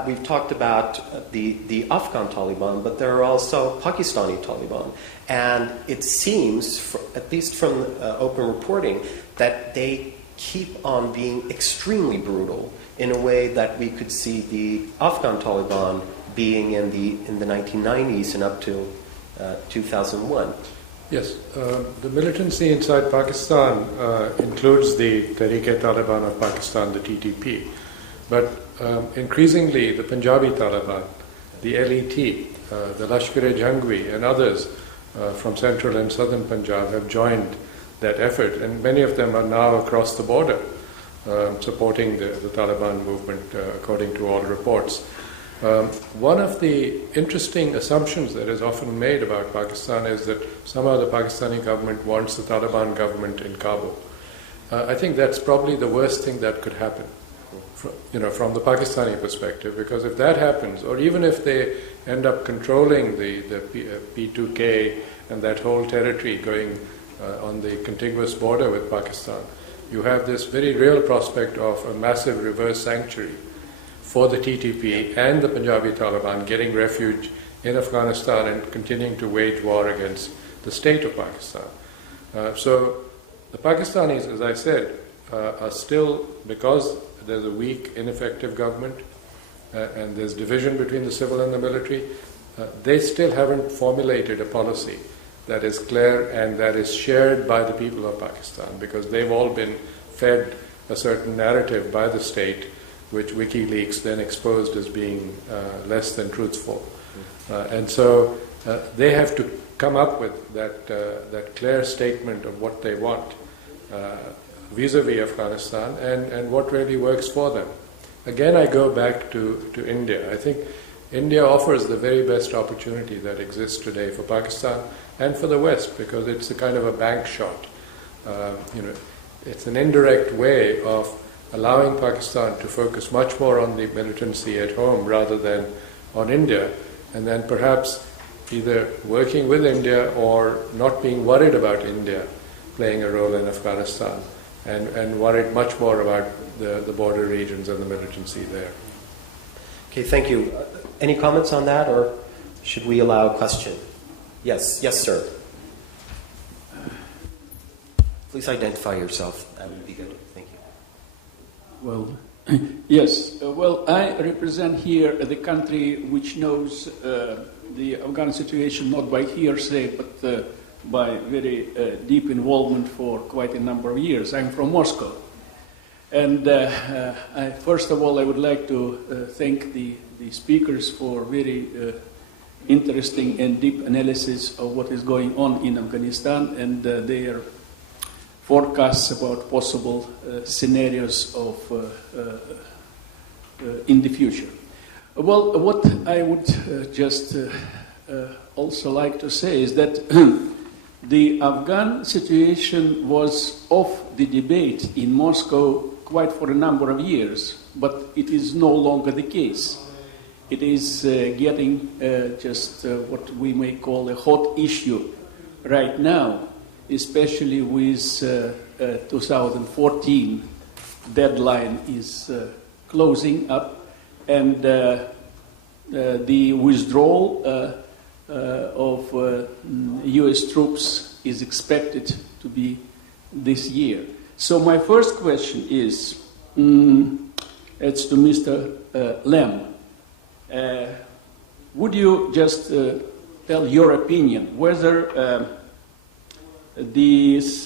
we've talked about the Afghan Taliban, but there are also Pakistani Taliban. And it seems, at least from open reporting, that they keep on being extremely brutal in a way that we could see the Afghan Taliban being in the 1990s and up to 2001. Yes, the militancy inside Pakistan includes the Tehreek-e-Taliban of Pakistan, the TTP, but increasingly the Punjabi Taliban the LET, the Lashkar-e-Jhangvi and others from central and southern Punjab have joined that effort, and many of them are now across the border supporting the Taliban movement according to all reports. One of the interesting assumptions that is often made about Pakistan is that somehow the Pakistani government wants the Taliban government in Kabul. I think that's probably the worst thing that could happen, from the Pakistani perspective, because if that happens, or even if they end up controlling the P2K and that whole territory going on the contiguous border with Pakistan, you have this very real prospect of a massive reverse sanctuary for the TTP and the Punjabi Taliban getting refuge in Afghanistan and continuing to wage war against the state of Pakistan. So the Pakistanis, as I said, are still, because there's a weak, ineffective government and there's division between the civil and the military, they still haven't formulated a policy that is clear and that is shared by the people of Pakistan, because they've all been fed a certain narrative by the state which WikiLeaks then exposed as being less than truthful. And so they have to come up with that clear statement of what they want vis-a-vis Afghanistan and what really works for them. Again, I go back to India. I think India offers the very best opportunity that exists today for Pakistan and for the West, because it's a kind of a bank shot. It's an indirect way of allowing Pakistan to focus much more on the militancy at home rather than on India, and then perhaps either working with India or not being worried about India playing a role in Afghanistan and worried much more about the border regions and the militancy there. Okay, thank you. Any comments on that, or should we allow a question? Yes, sir. Please identify yourself. That would be good. Thank you. Well, yes. Well, I represent here the country which knows the Afghan situation not by hearsay, but by very deep involvement for quite a number of years. I'm from Moscow. And first of all, I would like to thank the speakers for very interesting and deep analysis of what is going on in Afghanistan and their forecasts about possible scenarios of in the future. Well, what I would just also like to say is that the Afghan situation was off the debate in Moscow quite for a number of years, but it is no longer the case. It is getting just what we may call a hot issue right now, especially with 2014 deadline is closing up, and the withdrawal of US troops is expected to be this year. So my first question is, it's to Mr. Lem. Would you just tell your opinion whether this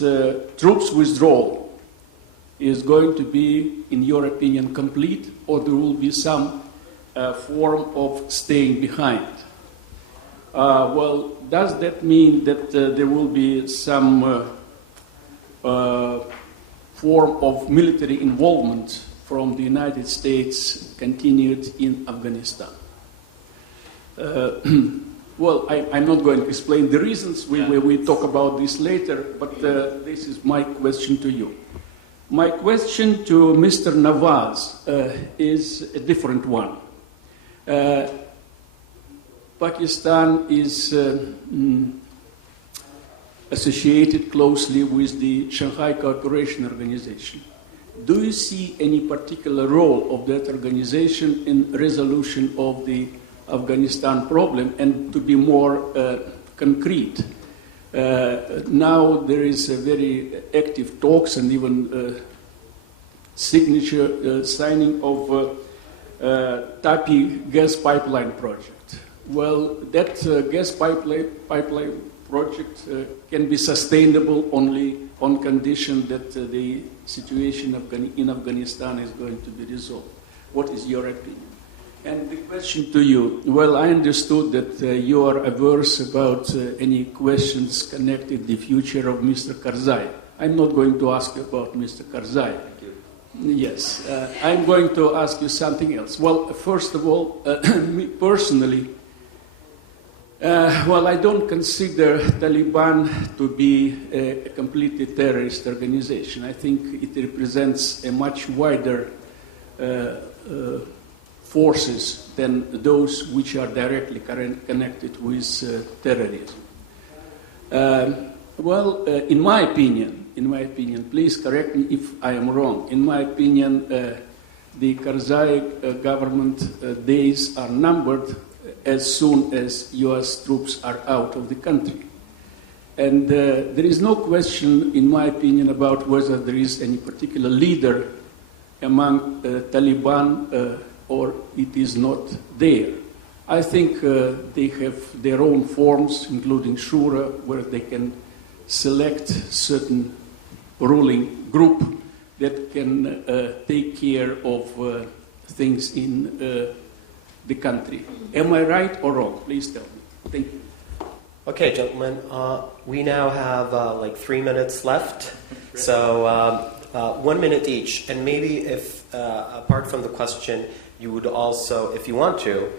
troops withdrawal is going to be, in your opinion, complete, or there will be some form of staying behind? Well, does that mean that there will be some form of military involvement from the United States continued in Afghanistan? Well, I'm not going to explain the reasons. We talk about this later, but this is my question to you. My question to Mr. Nawaz is a different one. Pakistan is associated closely with the Shanghai Cooperation Organization. Do you see any particular role of that organization in resolution of the Afghanistan problem? And to be more concrete, now there is a very active talks and even signing of Tapi gas pipeline project. Well, that gas pipeline project can be sustainable only on condition that the situation in Afghanistan is going to be resolved. What is your opinion? And the Question to you. Well, I understood that you are averse about any questions connected the future of Mr. Karzai. I'm not going to ask you about Mr. Karzai. Thank you. Yes, I'm going to ask you something else. Well, first of all, me personally, I don't consider Taliban to be a completely terrorist organization. I think it represents a much wider forces than those which are directly connected with terrorism. In my opinion, please correct me if I am wrong. In my opinion, the Karzai government days are numbered as soon as U.S. troops are out of the country. And there is no question, in my opinion, about whether there is any particular leader among Taliban or it is not there. I think they have their own forms, including Shura, where they can select certain ruling group that can take care of things in the country. Am I right or wrong? Please tell me. Thank you. Okay, gentlemen, we now have like 3 minutes left, so 1 minute each. And maybe if, apart from the question, you would also, if you want to,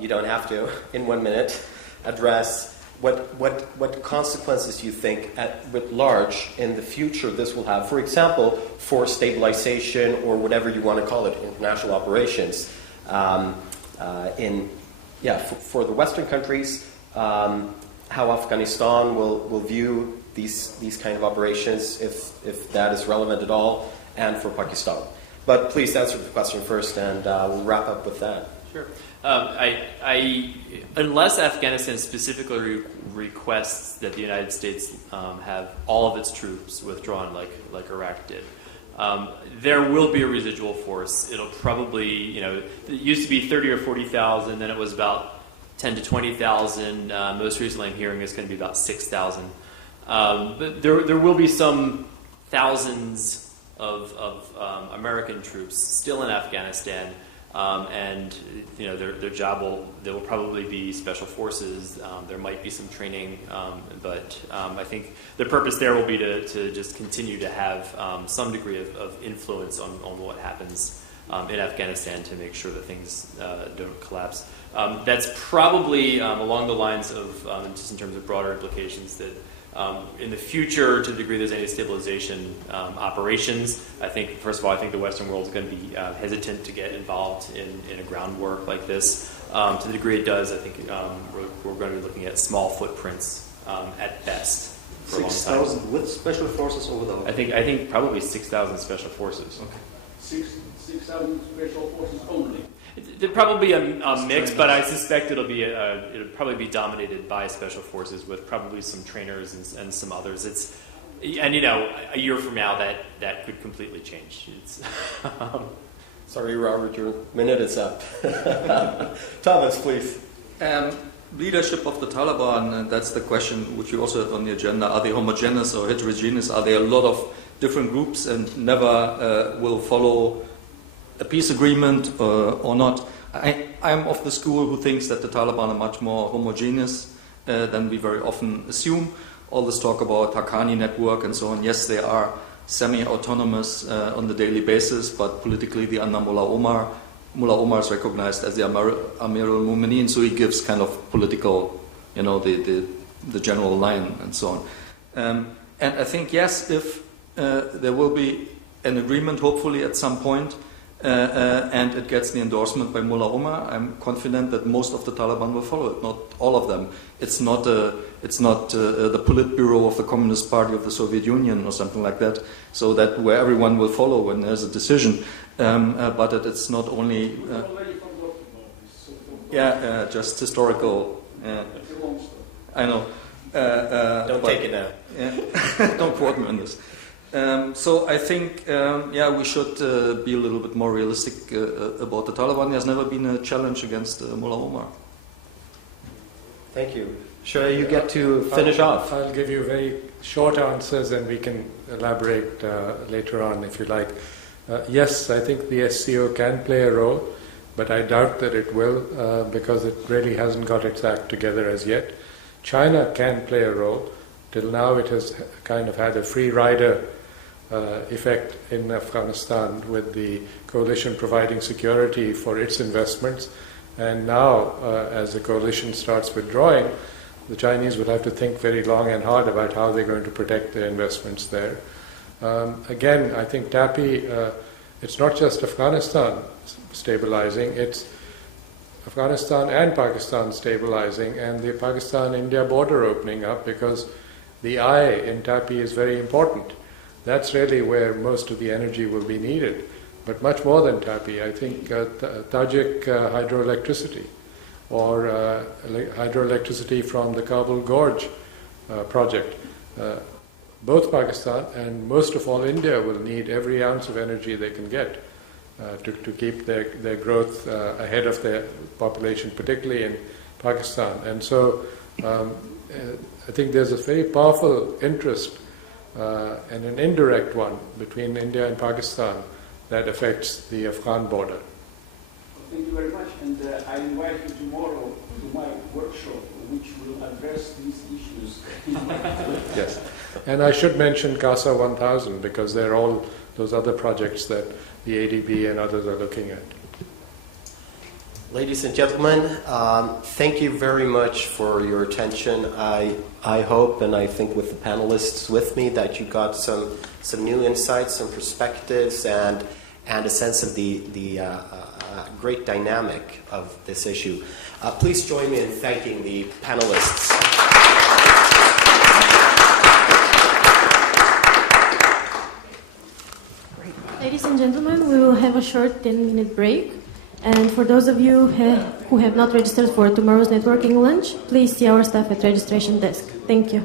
you don't have to, in 1 minute, address what consequences you think writ large in the future this will have. For example, for stabilization or whatever you want to call it, international operations. For the Western countries, how Afghanistan will view these kind of operations, if that is relevant at all, and for Pakistan. But please answer the question first, and we'll wrap up with that. Sure. Unless Afghanistan specifically requests that the United States have all of its troops withdrawn, like Iraq did, there will be a residual force. It'll probably, it used to be 30 or 40,000, then it was about 10 to 20,000. Most recently, I'm hearing it's going to be about 6,000. But there will be some thousands of American troops still in Afghanistan, and their job there will probably be special forces. There might be some training, but I think the purpose there will be to just continue to have some degree of influence on what happens in Afghanistan to make sure that things don't collapse. That's probably along the lines of, just in terms of broader implications, that in the future, to the degree there's any stabilization operations, I think, first of all, I think the Western world is going to be hesitant to get involved in a groundwork like this. To the degree it does, I think we're going to be looking at small footprints at best for a long time. 6,000 with special forces or without? I think probably 6,000 special forces. Okay. 6,000 special forces only. There'll probably be a mix, but I suspect it'll probably be dominated by special forces with probably some trainers and some others. A year from now that could completely change. Sorry, Robert, your minute is up. Thomas, please. Leadership of the Taliban, that's the question which you also had on the agenda. Are they homogeneous or heterogeneous? Are there a lot of different groups and never will follow a peace agreement or not? I'm of the school who thinks that the Taliban are much more homogeneous than we very often assume. All this talk about Haqqani network and so on, yes, they are semi-autonomous on the daily basis, but politically they are under Mullah Omar. Mullah Omar is recognized as the Amir al-Mu'mineen, so he gives kind of political, the general line and so on. And I think, yes, if there will be an agreement, hopefully at some point, and it gets the endorsement by Mullah Omar, I'm confident that most of the Taliban will follow it, not all of them. It's not the Politburo of the Communist Party of the Soviet Union or something like that, so that where everyone will follow when there's a decision. But it's not only... just historical... I know. Don't take it now. Don't quote me on this. So I think, we should be a little bit more realistic about the Taliban. There's never been a challenge against Mullah Omar. Thank you. Shuja, you get to finish off. I'll give you very short answers and we can elaborate later on if you like. Yes, I think the SCO can play a role. but I doubt that it will because it really hasn't got its act together as yet. China can play a role. Till now it has kind of had a free rider effect in Afghanistan with the coalition providing security for its investments. And now, as the coalition starts withdrawing, the Chinese will have to think very long and hard about how they're going to protect their investments there. Again, I think TAPI, it's not just Afghanistan stabilizing, it's Afghanistan and Pakistan stabilizing, and the Pakistan-India border opening up, because the I in TAPI is very important. That's really where most of the energy will be needed. But much more than TAPI, I think Tajik hydroelectricity, or hydroelectricity from the Kabul Gorge project. Both Pakistan and most of all India will need every ounce of energy they can get to keep their growth ahead of their population, particularly in Pakistan. And so I think there's a very powerful interest and an indirect one between India and Pakistan that affects the Afghan border. Thank you very much, and I invite you tomorrow to my workshop, which will address these issues. Yes, and I should mention CASA 1000, because they're all those other projects that the ADB and others are looking at. Ladies and gentlemen, thank you very much for your attention. I hope, and I think with the panelists with me, that you got some new insights, some perspectives, and a sense of the great dynamic of this issue. Please join me in thanking the panelists. Ladies and gentlemen, we will have a short 10-minute break. And for those of you who have not registered for tomorrow's networking lunch, please see our staff at registration desk. Thank you.